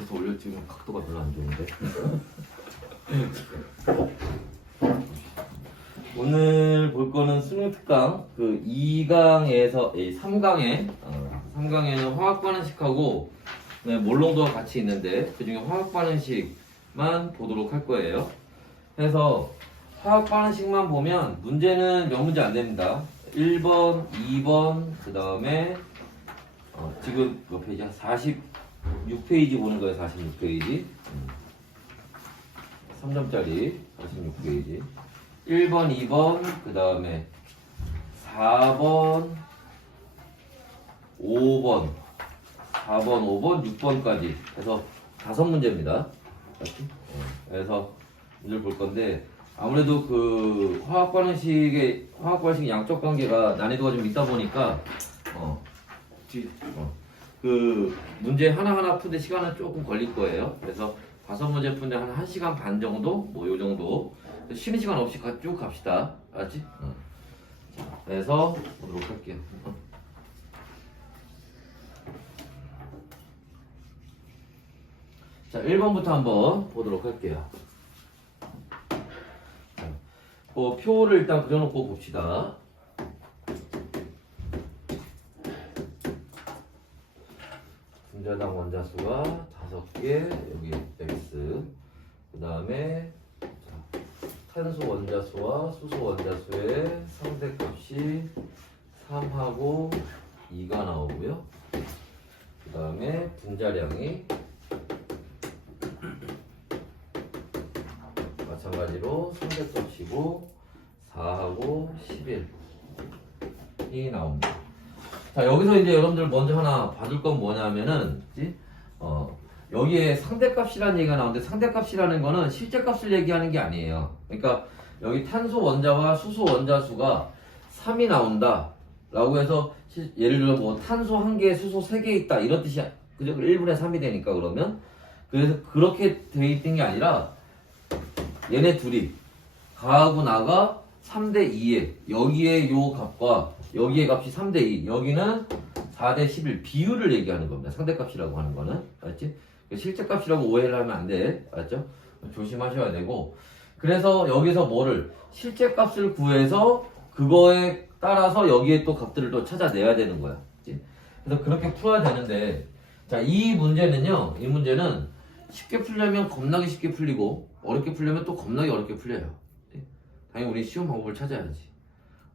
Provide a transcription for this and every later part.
밑에서 올려 찍으면 각도가 별로 안 좋은데. 오늘 볼 거는 수능 특강 그 2강에서 3강에 3강에는 화학 반응식하고 몰롱도가 같이 있는데 그중에 화학 반응식만 보도록 할 거예요. 그래서 화학 반응식만 보면 문제는 몇 문제 안 됩니다. 1번, 2번, 그 다음에 지금 몇 페이지야? 46페이지 보는 거예요. 46페이지 3점짜리 46페이지 1번, 2번, 그 다음에 4번, 5번, 6번까지 해서 5문제입니다. 그래서 문제를 볼 건데 아무래도 그 화학 반응식 양적 관계가 난이도가 좀 있다 보니까 그 문제 하나하나 푸는데 시간은 조금 걸릴 거예요. 그래서 5문제 푸는데 한 1시간 반 정도? 뭐 요 정도. 쉬는 시간 없이 쭉 갑시다. 알았지? 그래서 보도록 할게요. 자, 1번부터 한번 보도록 할게요. 자, 표를 일단 그려놓고 봅시다. 분자당 원자수가 5개, 여기 X. 그 다음에 탄소 원자수와 수소 원자수의 상대값이 3하고 2가 나오고요. 그 다음에 분자량이 마찬가지로 상대값이고 4하고 11이 나옵니다. 자, 여기서 이제 여러분들 먼저 하나 봐줄 건 뭐냐면은 여기에 상대값이라는 얘기가 나오는데 상대값이라는 거는 실제값을 얘기하는 게 아니에요. 그러니까 여기 탄소 원자와 수소 원자수가 3이 나온다 라고 해서 예를 들어 뭐 탄소 1개, 수소 3개 있다 이런 뜻이야. 그죠? 1분의 3이 되니까 그러면 그래서 그렇게 돼 있는 게 아니라 얘네 둘이 가하고 나가 3대 2에 여기에 요 값과 여기에 값이 3대 2 여기는 4대 11 비율을 얘기하는 겁니다. 상대값이라고 하는 거는 알았지? 실제값이라고 오해를 하면 안 돼. 알았죠? 조심하셔야 되고 그래서 여기서 뭐를 실제값을 구해서 그거에 따라서 여기에 또 값들을 또 찾아내야 되는 거야. 알았지? 그래서 그렇게 풀어야 되는데 자, 이 문제는요. 이 문제는 쉽게 풀려면 겁나게 쉽게 풀리고 어렵게 풀려면 또 겁나게 어렵게 풀려요. 당연히 우리 쉬운 방법을 찾아야지.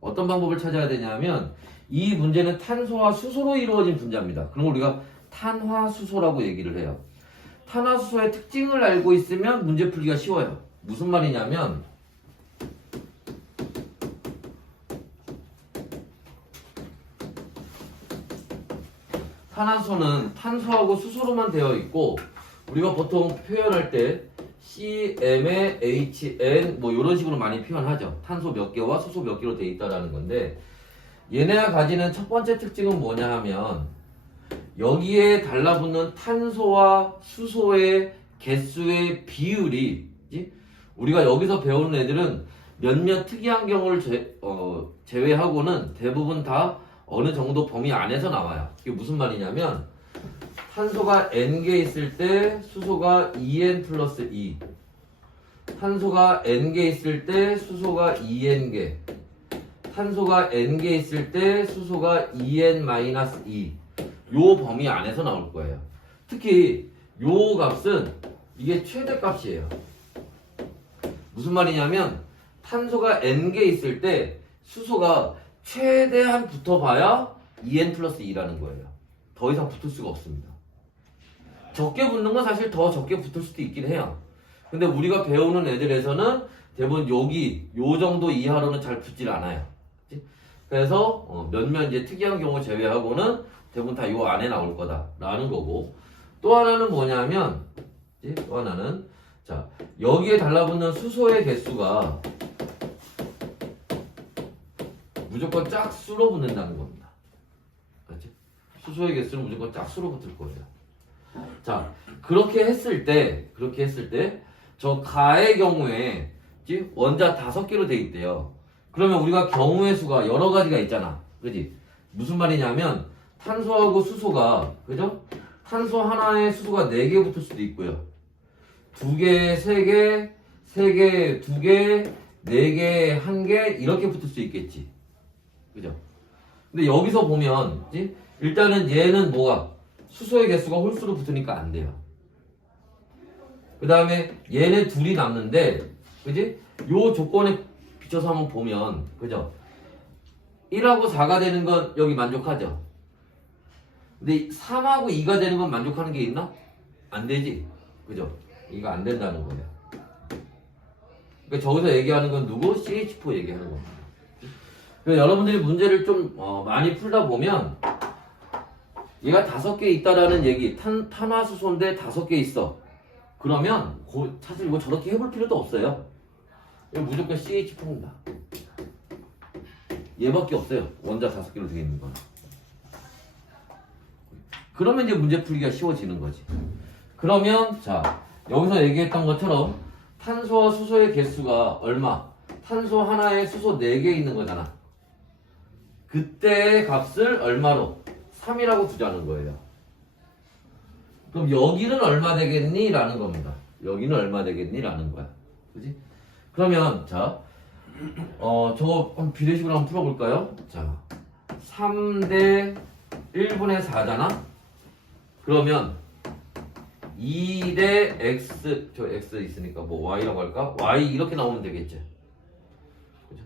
어떤 방법을 찾아야 되냐면 이 문제는 탄소와 수소로 이루어진 분자입니다. 그럼 우리가 탄화수소라고 얘기를 해요. 탄화수소의 특징을 알고 있으면 문제 풀기가 쉬워요. 무슨 말이냐면 탄화수소는 탄소하고 수소로만 되어 있고 우리가 보통 표현할 때 CmHn 뭐 이런 식으로 많이 표현하죠. 탄소 몇 개와 수소 몇 개로 되어 있다라는 건데 얘네가 가지는 첫 번째 특징은 뭐냐 하면 여기에 달라붙는 탄소와 수소의 개수의 비율이 우리가 여기서 배우는 애들은 몇몇 특이한 경우를 제외하고는 대부분 다 어느 정도 범위 안에서 나와요. 이게 무슨 말이냐면 탄소가 N개 있을 때 수소가 2N 플러스 2 탄소가 N개 있을 때 수소가 2N개 탄소가 N개 있을 때 수소가 2N 마이너스 2 요 범위 안에서 나올 거예요. 특히 요 값은 이게 최대값이에요. 무슨 말이냐면 탄소가 N개 있을 때 수소가 최대한 붙어봐야 2N 플러스 2라는 거예요. 더 이상 붙을 수가 없습니다. 적게 붙는 건 사실 더 적게 붙을 수도 있긴 해요. 근데 우리가 배우는 애들에서는 대부분 여기 요 정도 이하로는 잘 붙질 않아요. 그래서 몇몇 이제 특이한 경우 제외하고는 대부분 다 요 안에 나올 거다라는 거고 또 하나는 뭐냐면 또 하나는 자 여기에 달라붙는 수소의 개수가 무조건 짝수로 붙는다는 겁니다. 알지? 수소의 개수는 무조건 짝수로 붙을 거예요. 자, 그렇게 했을 때 저 가의 경우에 원자 5개로 돼 있대요. 그러면 우리가 경우의 수가 여러 가지가 있잖아. 그지? 무슨 말이냐면 탄소하고 수소가 그죠? 탄소 하나에 수소가 4개 붙을 수도 있고요. 2개, 3개, 3개, 2개, 4개, 1개 이렇게 붙을 수 있겠지. 그죠? 근데 여기서 보면 그치? 일단은 얘는 뭐가 수소의 개수가 홀수로 붙으니까 안 돼요. 그 다음에 얘네 둘이 남는데 그지? 요 조건에 비춰서 한번 보면 그죠? 1하고 4가 되는 건 여기 만족하죠? 근데 3하고 2가 되는 건 만족하는 게 있나? 안 되지. 그죠? 이거 안 된다는 거예요. 그러니까 저기서 얘기하는 건 누구? CH4 얘기하는 겁니다. 그래서 여러분들이 문제를 좀 많이 풀다 보면 얘가 5개 있다라는 얘기, 탄화수소인데 5개 있어. 그러면 사실 이거 저렇게 해볼 필요도 없어요. 이거 무조건 CH4입니다. 얘밖에 없어요. 원자 5개로 되어 있는 건. 그러면 이제 문제 풀기가 쉬워지는 거지. 그러면 자 여기서 얘기했던 것처럼 탄소와 수소의 개수가 얼마? 탄소 하나에 수소 4개 있는 거잖아. 그때의 값을 얼마로? 3이라고 두자는 거예요. 그럼 여기는 얼마 되겠니? 라는 겁니다. 여기는 얼마 되겠니? 라는 거야. 그지? 그러면 자 저거 한번 비례식으로 한번 풀어볼까요? 자 3대 1분의 4잖아? 그러면 2대 x, 저 x 있으니까 뭐 y라고 할까? y 이렇게 나오면 되겠죠. 그죠?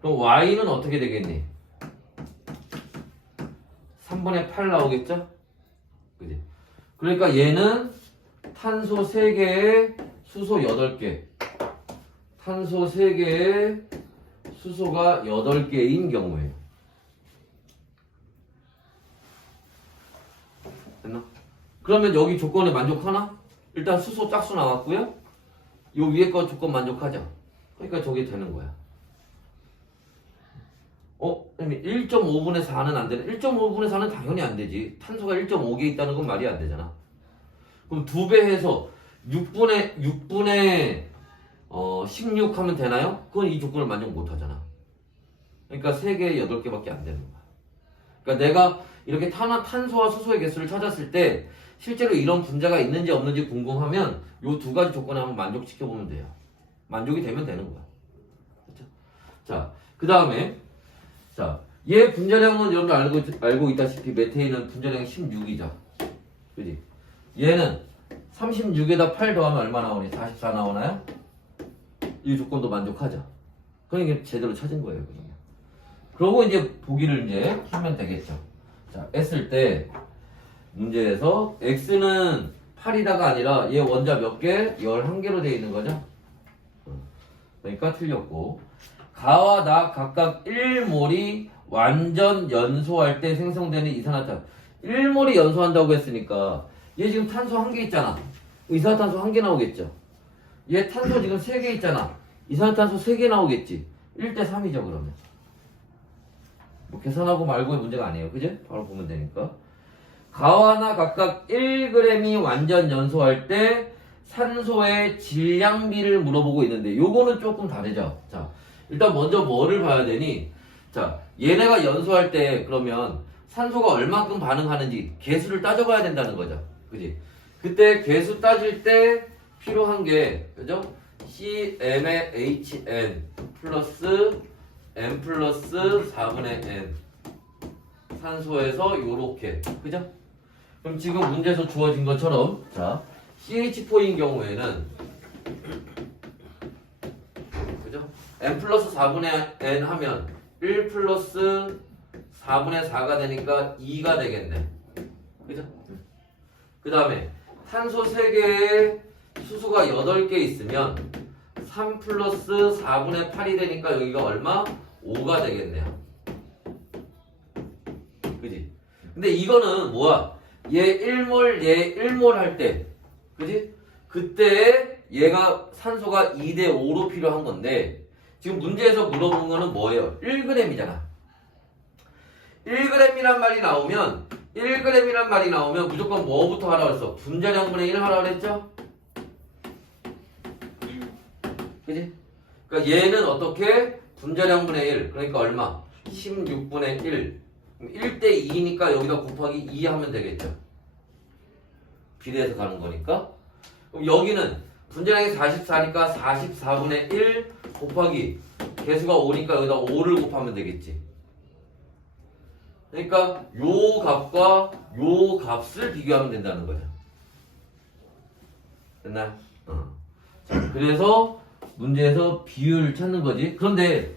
그럼 y는 어떻게 되겠니? 3분의 8 나오겠죠? 그지? 그러니까 얘는 탄소 3개에 수소 8개. 탄소 3개에 수소가 8개인 경우에요. 됐나? 그러면 여기 조건에 만족하나? 일단 수소 짝수 나왔고요. 요 위에 거 조건 만족하죠? 그러니까 저게 되는 거야. 1.5분의 4는 안 되네. 1.5분의 4는 당연히 안 되지. 탄소가 1.5개 있다는 건 말이 안 되잖아. 그럼 2배 해서 6분의 16 하면 되나요? 그건 이 조건을 만족 못 하잖아. 그러니까 3개, 8개밖에 안 되는 거야. 그러니까 내가 이렇게 탄소와 수소의 개수를 찾았을 때 실제로 이런 분자가 있는지 없는지 궁금하면 요 2가지 조건에 한번 만족시켜보면 돼요. 만족이 되면 되는 거야. 그렇죠? 자, 그 다음에 자, 얘 분자량은 여러분 알고 있다시피 메테인은 분자량이 16이죠. 그지? 얘는 36에다 8 더하면 얼마 나오니? 44 나오나요? 이 조건도 만족하죠. 그러니까 제대로 찾은 거예요. 그러면. 그러고 이제 보기를 이제 풀면 되겠죠. 자, 했을 때 문제에서 x는 8이다가 아니라 얘 원자 몇 개? 11개로 되어 있는 거죠. 그러니까 틀렸고 가와 나 각각 1몰이 완전 연소할 때 생성되는 이산화탄소 1몰이 연소한다고 했으니까 얘 지금 탄소 1개 있잖아. 이산화탄소 1개 나오겠죠. 얘 탄소 지금 3개 있잖아. 이산화탄소 3개 나오겠지. 1대 3이죠 그러면. 뭐 계산하고 말고의 문제가 아니에요. 그죠? 바로 보면 되니까. 가와 나 각각 1g이 완전 연소할 때 산소의 질량비를 물어보고 있는데 요거는 조금 다르죠. 자, 일단 먼저 뭐를 봐야 되니? 자, 얘네가 연소할 때 그러면 산소가 얼마큼 반응하는지 개수를 따져봐야 된다는 거죠. 그지? 그때 개수 따질 때 필요한 게 그죠? CM의 HN 플러스 N 플러스 4분의 N 산소에서 요렇게 그죠? 그럼 지금 문제에서 주어진 것처럼 자 CH4인 경우에는 그죠? N 플러스 4분의 N 하면 1 플러스 4분의 4가 되니까 2가 되겠네. 그죠? 그 다음에 탄소 3개에 수소가 8개 있으면 3 플러스 4분의 8이 되니까 여기가 얼마? 5가 되겠네요. 그지? 근데 이거는 뭐야? 얘 1몰, 얘 1몰 할 때, 그지? 그때 얘가 산소가 2대 5로 필요한 건데, 지금 문제에서 물어본 거는 뭐예요? 1g이잖아. 1g이란 말이 나오면, 1g이란 말이 나오면 무조건 뭐부터 하라고 했어? 분자량분의 1 하라고 그랬죠? 그지? 그러니까 얘는 어떻게? 분자량분의 1. 그러니까 얼마? 16분의 1. 1대 2니까 여기다 곱하기 2 하면 되겠죠. 비례해서 가는 거니까. 그럼 여기는 분자량이 44니까 44분의 1 곱하기 개수가 5니까 여기다 5를 곱하면 되겠지. 그러니까 요 값과 요 값을 비교하면 된다는 거야. 됐나? 자, 그래서 문제에서 비율을 찾는 거지. 그런데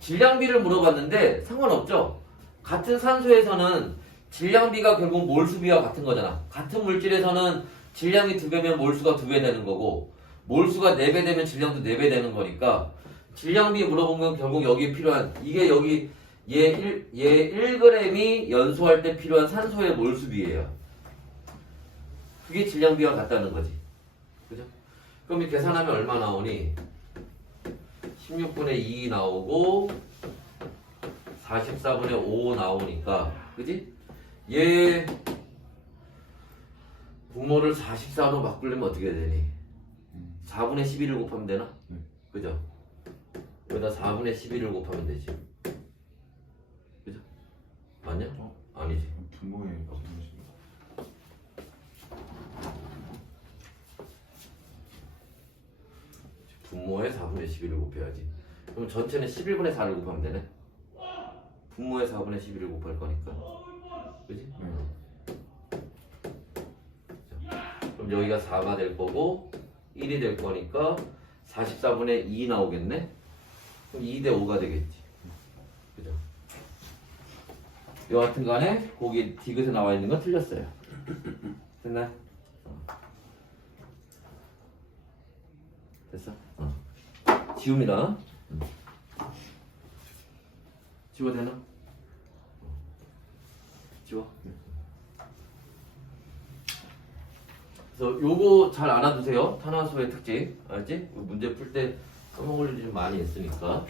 질량비를 물어봤는데 상관없죠. 같은 산소에서는 질량비가 결국 몰수비와 같은 거잖아. 같은 물질에서는 질량이 2배면 몰수가 2배 되는 거고, 몰수가 4배 되면 질량도 4배 되는 거니까, 질량비 물어본 건 결국 여기에 필요한, 이게 여기 얘 1g이 연소할 때 필요한 산소의 몰수비예요. 그게 질량비와 같다는 거지. 그죠? 그럼 이 계산하면 얼마 나오니? 16분의 2 나오고 44분의 5 나오니까, 그지? 얘 분모를 44로 바꾸려면 어떻게 해야 되니? 4분의 11을 곱하면 되나? 그죠? 여기다 4분의 11을 곱하면 되지. 그죠? 맞냐? 아니지. 분모에 무슨 뜻이야? 분모에 4분의 11을 곱해야지. 그럼 전체는 11분의 4를 곱하면 되네. 분모에 4분의 11을 곱할 거니까. 그지? 그럼 여기가 4가 될 거고 1이 될 거니까 44분의 2 나오겠네. 그럼 2 대 5가 되겠지. 그죠? 여하튼 간에 거기 디귿에 나와 있는 건 틀렸어요. 됐나? 됐어? 지웁니다. 지워도 되나? 지워. 그래서 요거 잘 알아두세요. 탄화수의 특징. 알지? 문제 풀 때 써먹을 일이 좀 많이 있으니까.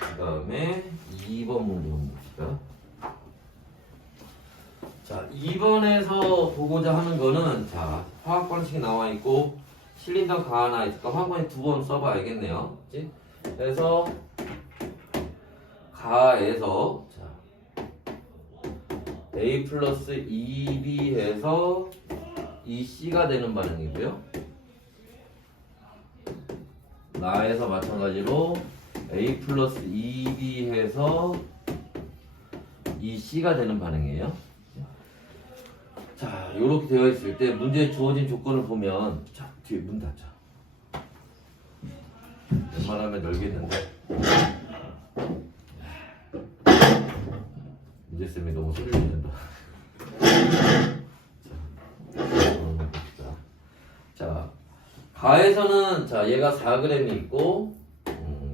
그 다음에 2번 문제 한번 봅시다. 자, 2번에서 보고자 하는 거는, 자, 화학 방식이 나와 있고, 실린더 가 하나 있을까? 화학 방식 2번 써봐 알겠네요. 그치? 그래서, 가에서, 자, A 플러스 2B 해서, 이 C가 되는 반응이고요. 나에서 마찬가지로, A 플러스 2B 해서, 이 C가 되는 반응이에요. 자, 이렇게 되어 있을 때 문제에 주어진 조건을 보면, 자, 뒤에 문 닫자. 웬만하면 열겠는데 문제쌤이 너무 소리를 내는다. 자, 가에서는 자 얘가 4g이 있고,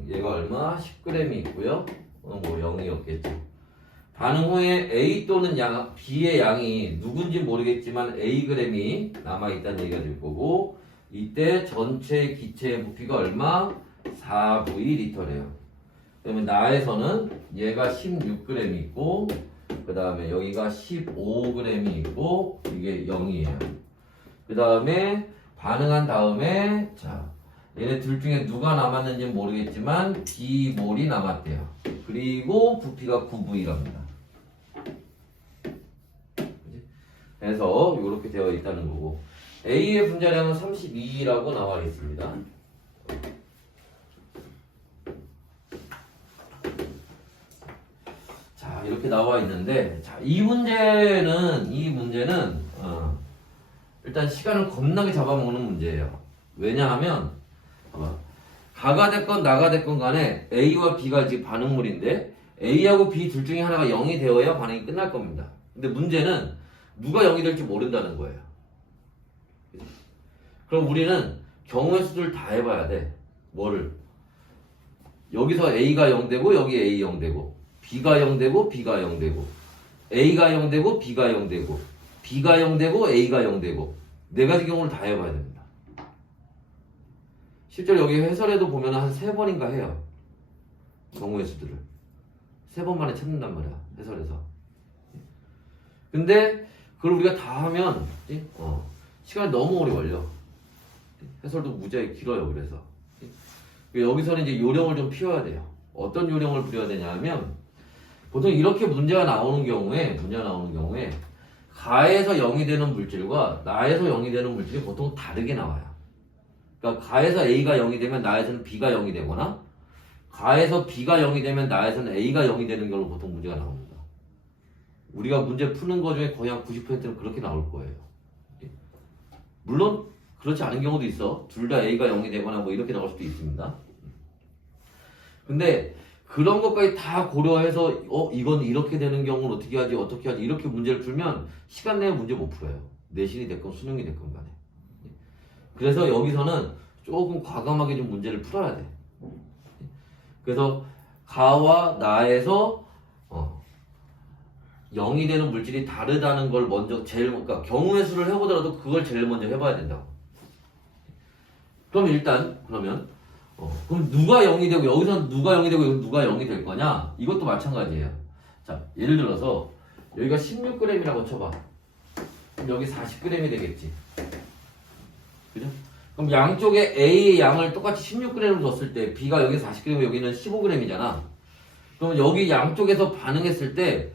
얘가 얼마? 10g이 있고요. 뭐 0이었겠죠. 반응 후에 A 또는 B의 양이 누군지 모르겠지만 Ag이 남아있다는 얘기가 될 거고, 이때 전체 기체의 부피가 얼마? 4V리터래요. 그러면 나에서는 얘가 16g이 있고, 그 다음에 여기가 15g이 있고, 이게 0이에요. 그 다음에 반응한 다음에, 자, 얘네 둘 중에 누가 남았는지 모르겠지만 B몰이 남았대요. 그리고 부피가 9V랍니다. 그래서 이렇게 되어 있다는 거고, A의 분자량은 32라고 나와 있습니다. 자, 이렇게 나와 있는데, 자, 이 문제는 일단 시간을 겁나게 잡아먹는 문제예요. 왜냐하면 가가 됐건 나가 됐건 간에 A와 B가 지금 반응물인데, A하고 B 둘 중에 하나가 0이 되어야 반응이 끝날 겁니다. 근데 문제는 누가 0이 될지 모른다는 거예요. 그럼 우리는 경우의 수를 다 해봐야 돼. 뭐를? 여기서 A가 0되고 여기 A 0되고, B가 0되고 B가 0되고, A가 0되고 B가 0되고, B가 0되고 A가 0되고, 네 가지 경우를 다 해봐야 됩니다. 실제로 여기 해설에도 보면 한 3번인가 해요. 경우의 수들을 3번 만에 찾는단 말이야, 해설에서. 근데 그걸 우리가 다 하면 시간이 너무 오래 걸려. 해설도 무지하게 길어요. 그래서 여기서는 이제 요령을 좀 피워야 돼요. 어떤 요령을 부려야 되냐 하면 보통 이렇게 문제가 나오는 경우에 가에서 0이 되는 물질과 나에서 0이 되는 물질이 보통 다르게 나와요. 그러니까 가에서 A가 0이 되면 나에서는 B가 0이 되거나 가에서 B가 0이 되면 나에서는 A가 0이 되는 경우로 보통 문제가 나옵니다. 우리가 문제 푸는 거 중에 거의 한 90%는 그렇게 나올 거예요. 물론 그렇지 않은 경우도 있어. 둘 다 A가 0이 되거나 뭐 이렇게 나올 수도 있습니다. 근데 그런 것까지 다 고려해서 이건 이렇게 되는 경우는 어떻게 하지 이렇게 문제를 풀면 시간 내에 문제 못 풀어요. 내신이 됐건 수능이 됐건 간에. 그래서 여기서는 조금 과감하게 좀 문제를 풀어야 돼. 그래서 가와 나에서 0이 되는 물질이 다르다는 걸 먼저 그러니까 경우의 수를 해보더라도 그걸 제일 먼저 해봐야 된다고. 그럼 일단 그럼 누가 0이 되고 여기서 누가 0이 되고 여기 누가 0이 될 거냐? 이것도 마찬가지예요. 자, 예를 들어서 여기가 16g이라고 쳐봐. 그럼 여기 40g이 되겠지. 그죠? 그럼 양쪽에 A의 양을 똑같이 16g으로 줬을 때 B가 여기 40g 여기는 15g이잖아. 그럼 여기 양쪽에서 반응했을 때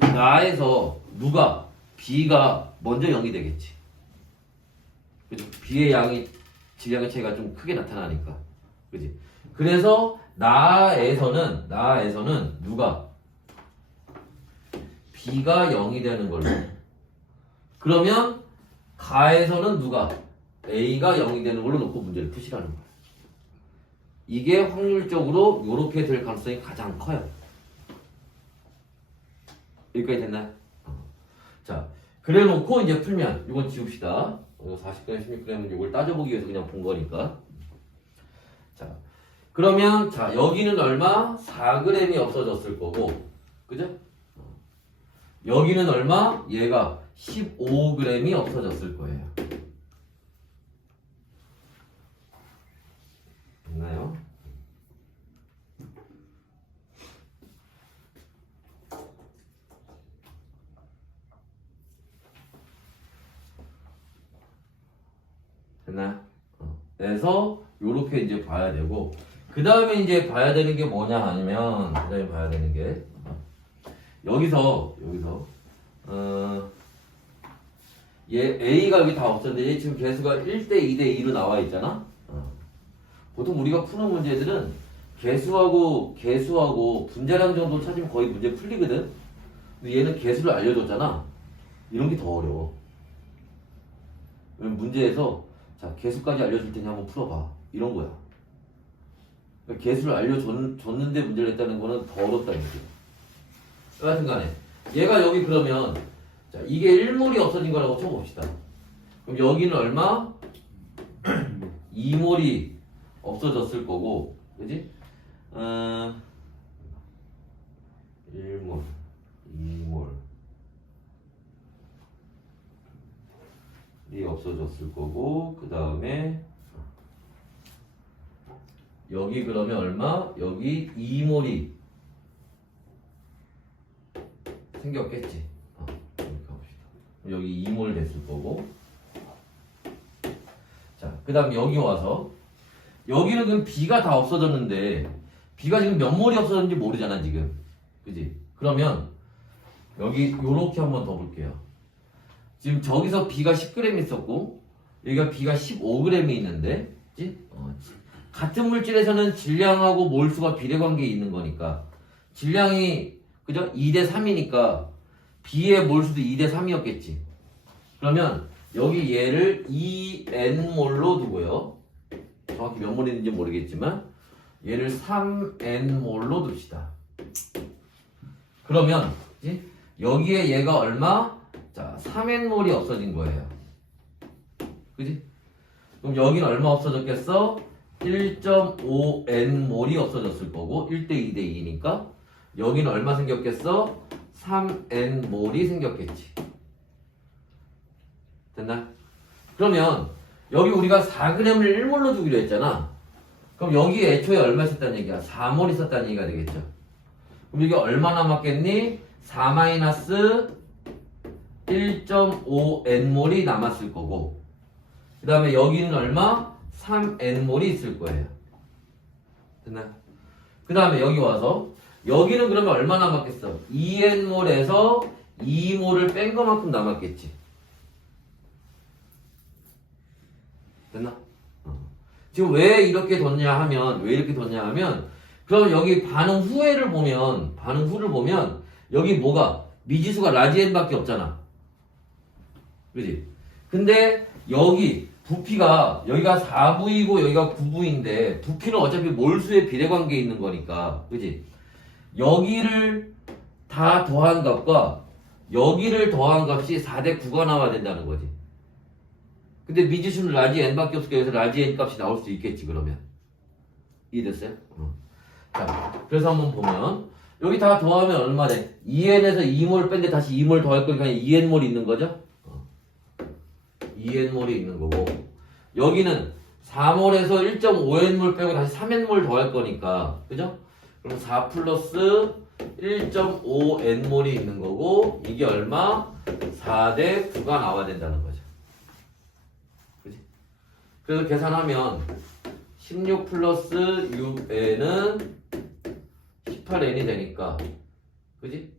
나에서 B가 먼저 0이 되겠지. 그죠? B의 양이 질량의 차이가 좀 크게 나타나니까. 그지? 그래서 나에서는 B가 0이 되는 걸로. 그러면 가에서는 A가 0이 되는 걸로 놓고 문제를 푸시라는 거예요. 이게 확률적으로 이렇게 될 가능성이 가장 커요. 여기까지 됐나요? 자, 그래 놓고 이제 풀면 이건 지웁시다. 40g, 16g은 이걸 따져보기 위해서 그냥 본 거니까. 자, 그러면 여기는 얼마? 4g이 없어졌을 거고, 그죠? 여기는 얼마? 얘가 15g이 없어졌을 거예요. 됐나요? 됐나요? 그래서 요렇게 이제 봐야 되고 그 다음에 이제 봐야 되는 게 뭐냐 하면 그 다음에 봐야 되는 게 여기서 얘 A가 여기 다 없었는데 얘 지금 개수가 1대 2대 2로 나와 있잖아. 보통 우리가 푸는 문제들은 개수하고 분자량 정도 찾으면 거의 문제 풀리거든. 근데 얘는 개수를 알려줬잖아. 이런 게 더 어려워. 문제에서 개수까지 알려줄 테니 한번 풀어봐. 이런 거야. 그러니까 개수를 알려줬는데 문제를 했다는 거는 더 어렵다는 거야. 여하튼 간에 얘가 여기 그러면 이게 1몰이 없어진 거라고 쳐봅시다. 그럼 여기는 얼마? 2몰이 없어졌을 거고, 그지? 1몰, 2몰 이 없어졌을 거고, 그 다음에 여기 그러면 얼마? 여기 2몰이 생겼겠지. 이렇게 가봅시다. 여기 2몰 됐을 거고. 자, 그 다음 여기 와서 여기는 그럼 B가 다 없어졌는데 B가 지금 몇 몰이 없어졌는지 모르잖아 지금. 그지? 그러면 여기 요렇게 한번 더 볼게요. 지금 저기서 B가 10g 있었고 여기가 B가 15g이 있는데 그치? 같은 물질에서는 질량하고 몰수가 비례관계에 있는 거니까 질량이 그죠? 2대 3이니까 B의 몰수도 2대 3이었겠지. 그러면 여기 얘를 2n몰로 두고요. 정확히 몇 몰인지 모르겠지만 얘를 3n몰로 둡시다. 그러면 그치? 여기에 얘가 얼마? 자, 3n몰이 없어진 거예요. 그지? 그럼 여기는 얼마 없어졌겠어? 1.5n몰이 없어졌을 거고 1대 2대 2니까 여기는 얼마 생겼겠어? 3n몰이 생겼겠지. 됐나? 그러면 여기 우리가 4g을 1몰로 두기로 했잖아. 그럼 여기에 애초에 얼마 있었다는 얘기야? 4몰 있었다는 얘기가 되겠죠. 그럼 이게 얼마 남았겠니? 4-1.5n몰이 남았을 거고 그 다음에 여기는 얼마? 3n몰이 있을 거예요. 됐나요? 그 다음에 여기 와서 여기는 그러면 얼마 남았겠어? 2n몰에서 2몰을 뺀 것만큼 남았겠지. 됐나? 지금 왜 이렇게 뒀냐 하면 그럼 여기 반응 후를 보면 여기 뭐가 미지수가 라지 n밖에 없잖아. 그지? 근데 여기 부피가 여기가 4부이고 여기가 9부인데 부피는 어차피 몰수의 비례관계에 있는 거니까. 그지? 여기를 다 더한 값과 여기를 더한 값이 4대 9가 나와야 된다는 거지. 근데 미지수는 라지 n밖에 없으니까 여기서 라지 n 값이 나올 수 있겠지 그러면. 이해됐어요? 자, 그래서 한번 보면 여기 다 더하면 얼마 돼? 2n에서 2몰 뺀데 다시 2몰 더할 거니까 2n몰이 있는 거죠? 2n몰이 있는 거고 여기는 4몰에서 1.5n몰 빼고 다시 3n몰 더할 거니까 그죠? 그럼 4 플러스 1.5n몰이 있는 거고 이게 얼마? 4대 9가 나와야 된다는 거죠. 그지? 그래서 계산하면 16 플러스 6n은 18n이 되니까 그지?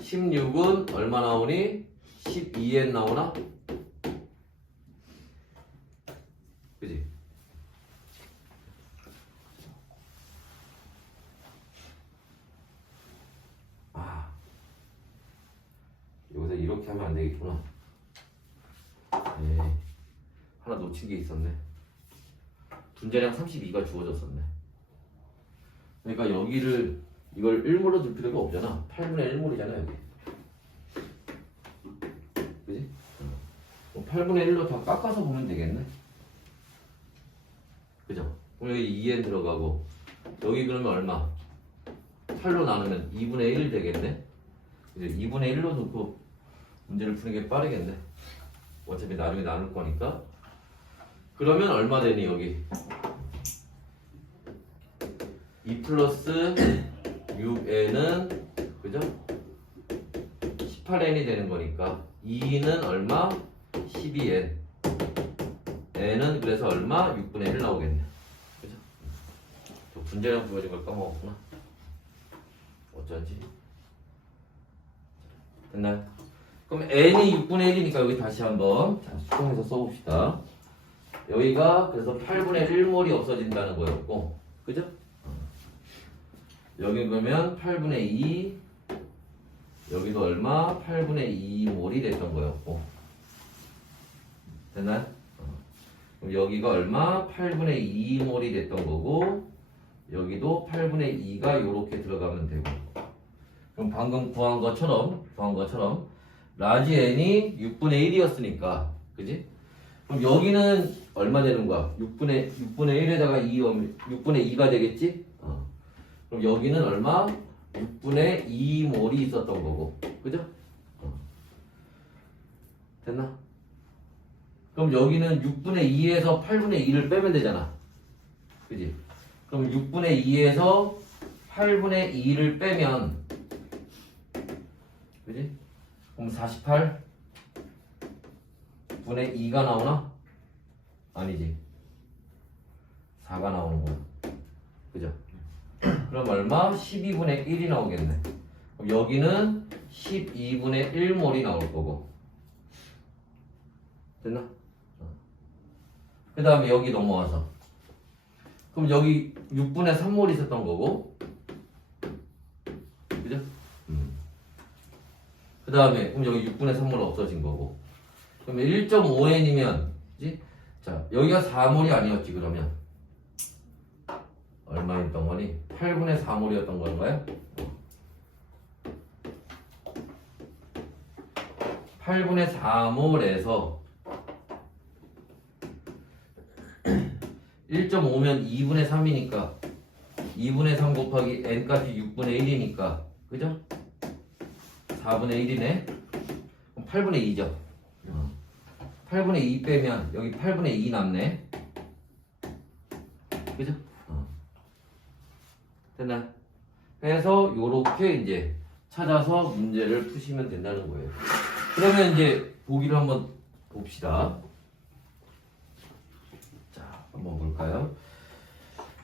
16은 얼마 나오니? 12n 나오나? 그지? 여기서 이렇게 하면 안 되겠구나. 네. 하나 놓친 게 있었네. 분자량 32가 주어졌었네. 그러니까 여기를 이걸 1몰로 둘 필요가 없잖아. 8분의 1몰이잖아 여기. 그지? 8분의 1로 다 깎아서 보면 되겠네. 그죠? 그럼 여기 2n 들어가고 여기 그러면 얼마? 8로 나누면 2분의 1 되겠네. 이제 2분의 1로 놓고 문제를 푸는 게 빠르겠네. 어차피 나중에 나눌 거니까. 그러면 얼마 되니 여기? 2 플러스 6n은 그죠? 18n이 되는 거니까 2는 얼마? 12n. n은 그래서 얼마? 6분의 1 나오겠네. 그죠? 저 분자량 부여진 걸 까먹었구나. 어쩐지. 됐나요? 그럼 n이 6분의 1이니까 여기 다시 한번 수정해서 써봅시다. 여기가 그래서 8분의 1몰이 없어진다는 거였고 그죠? 여기 그러면 8분의 2 여기도 얼마? 8분의 2몰이 됐던 거였고 됐나요? 그럼 여기가 얼마? 8분의 2몰이 됐던 거고 여기도 8분의 2가 요렇게 들어가면 되고 그럼 방금 구한 것처럼 라지 n이 6분의 1이었으니까 그지? 그럼 여기는 얼마 되는 거야? 6분의 1에다가 6분의 2가 되겠지? 그럼 여기는 얼마? 6분의 2몰이 있었던 거고 그죠? 됐나? 그럼 여기는 6분의 2에서 8분의 2를 빼면 되잖아 그지? 그럼 6분의 2에서 8분의 2를 빼면 그지? 그럼 48 분의 2가 나오나? 아니지 4가 나오는 거야 그죠? 그럼 얼마? 12분의 1이 나오겠네. 그럼 여기는 12분의 1몰이 나올 거고 됐나? 그 다음에 여기 넘어와서 그럼 여기 6분의 3몰이 있었던 거고 그죠? 그 다음에 그럼 여기 6분의 3몰 없어진 거고 그러면 1.5n이면 그지? 자 여기가 4몰이 아니었지 그러면 얼마였던 거니? 8분의 4몰이었던 건가요? 8분의 4몰에서 1.5면 2분의 3이니까 2분의 3 곱하기 n까지 6분의 1이니까 그죠? 4분의 1이네. 그럼 8분의 2죠. 8분의 2 빼면 여기 8분의 2 남네. 그죠? 됐나? 해서 요렇게 이제 찾아서 문제를 푸시면 된다는 거예요. 그러면 이제 보기를 한번 봅시다. 한번 볼까요?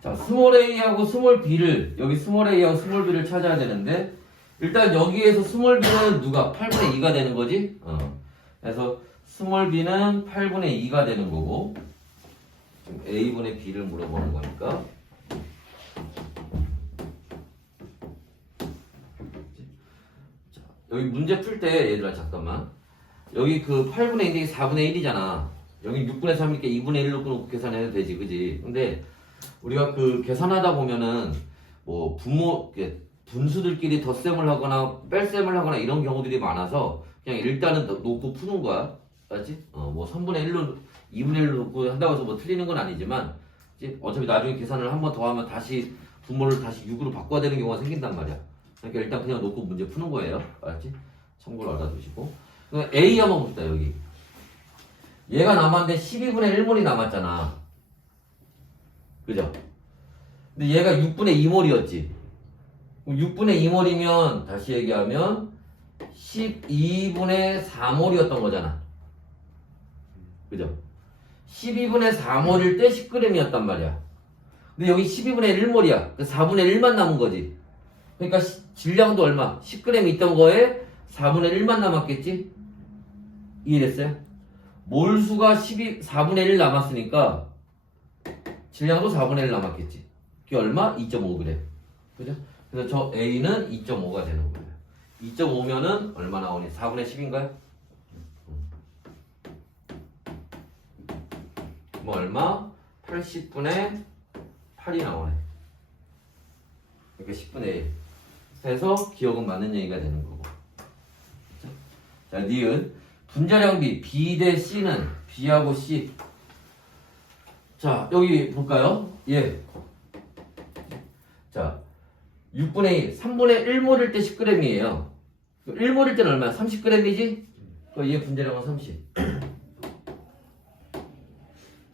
자, 스몰 a하고 스몰 b를 여기 스몰 a하고 스몰 b를 찾아야 되는데 일단 여기에서 스몰 b는 누가 8분의 2가 되는 거지? 그래서 스몰 b는 8분의 2가 되는 거고 지금 a분의 b를 물어보는 거니까 자, 여기 문제 풀 때 얘들아 잠깐만 여기 그 8분의 2는 4분의 1이잖아. 여기 6분의 3이니까 2분의 1로 끊고 계산해도 되지, 그지? 근데 우리가 그 계산하다 보면은 뭐 분수들끼리 덧셈을 하거나 뺄셈을 하거나 이런 경우들이 많아서 그냥 일단은 놓고 푸는 거야. 알지? 뭐 3분의 1로 2분의 1로 놓고 한다고 해서 뭐 틀리는 건 아니지만 그치? 어차피 나중에 계산을 한 번 더 하면 다시 분모를 다시 6으로 바꿔야 되는 경우가 생긴단 말이야. 그러니까 일단 그냥 놓고 문제 푸는 거예요. 알지? 참고로 알아두시고. A 한번 봅시다, 여기. 얘가 남았는데 12분의 1몰이 남았잖아. 그죠? 근데 얘가 6분의 2몰이었지. 6분의 2몰이면, 다시 얘기하면, 12분의 4몰이었던 거잖아. 그죠? 12분의 4몰일 때 10g이었단 말이야. 근데 여기 12분의 1몰이야. 4분의 1만 남은 거지. 그러니까 질량도 얼마? 10g 있던 거에 4분의 1만 남았겠지? 이해됐어요? 몰수가 4분의 1 남았으니까 질량도 4분의 1 남았겠지. 그게 얼마? 2.5g. 그죠? 그래서 저 A는 2.5가 되는 거예요. 2.5면은 얼마 나오니? 4분의 10인가요? 뭐 얼마? 80분의 8이 나오네. 그러니까 10분의 1. 해서 기억은 맞는 얘기가 되는 거고. 자, 니은 분자량 B, B 대 C는 B하고 C. 자, 여기 볼까요? 예. 자, 6분의 2, 3분의 1몰일 때 10g이에요. 1몰일 때는 얼마야? 30g이지? 그럼 얘 분자량은 30.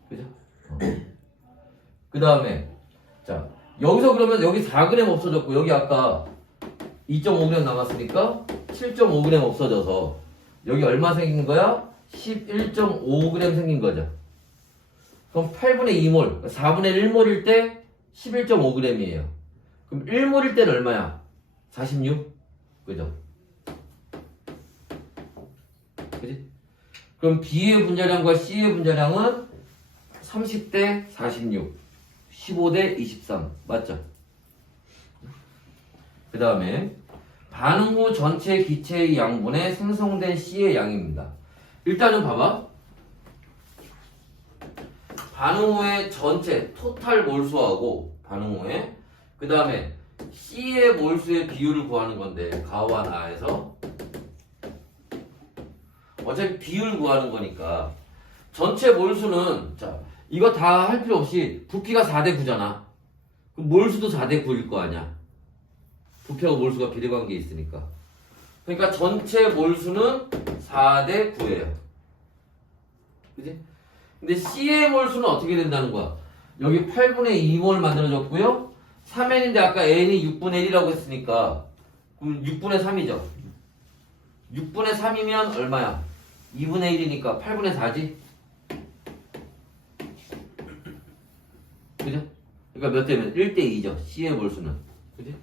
그죠? 그 다음에, 자, 여기서 그러면 여기 4g 없어졌고, 여기 아까 2.5g 남았으니까 7.5g 없어져서, 여기 얼마 생긴 거야? 11.5g 생긴 거죠. 그럼 8분의 2몰, 4분의 1몰일 때 11.5g이에요. 그럼 1몰일 때는 얼마야? 46? 그죠? 그지? 그럼 B의 분자량과 C의 분자량은 30대 46, 15대 23. 맞죠? 그 다음에 반응 후 전체 기체의 양분에 생성된 C의 양입니다. 일단은 봐봐. 반응 후에 전체 토탈 몰수하고 반응 후에 그 다음에 C의 몰수의 비율을 구하는 건데 가와 나에서 어차피 비율 구하는 거니까 전체 몰수는 자 이거 다 할 필요 없이 부피가 4대 9잖아. 그럼 몰수도 4대 9일 거 아니야. 부피하고 몰수가 비례관계에 있으니까. 그러니까 전체 몰수는 4대 9예요. 그지? 근데 C의 몰수는 어떻게 된다는 거야? 여기 8분의 2몰 만들어졌고요. 3N인데 아까 N이 6분의 1이라고 했으니까 그럼 6분의 3이죠. 6분의 3이면 얼마야? 2분의 1이니까 8분의 4지? 그죠? 그러니까 몇 대면? 1대 2죠. C의 몰수는. 그지?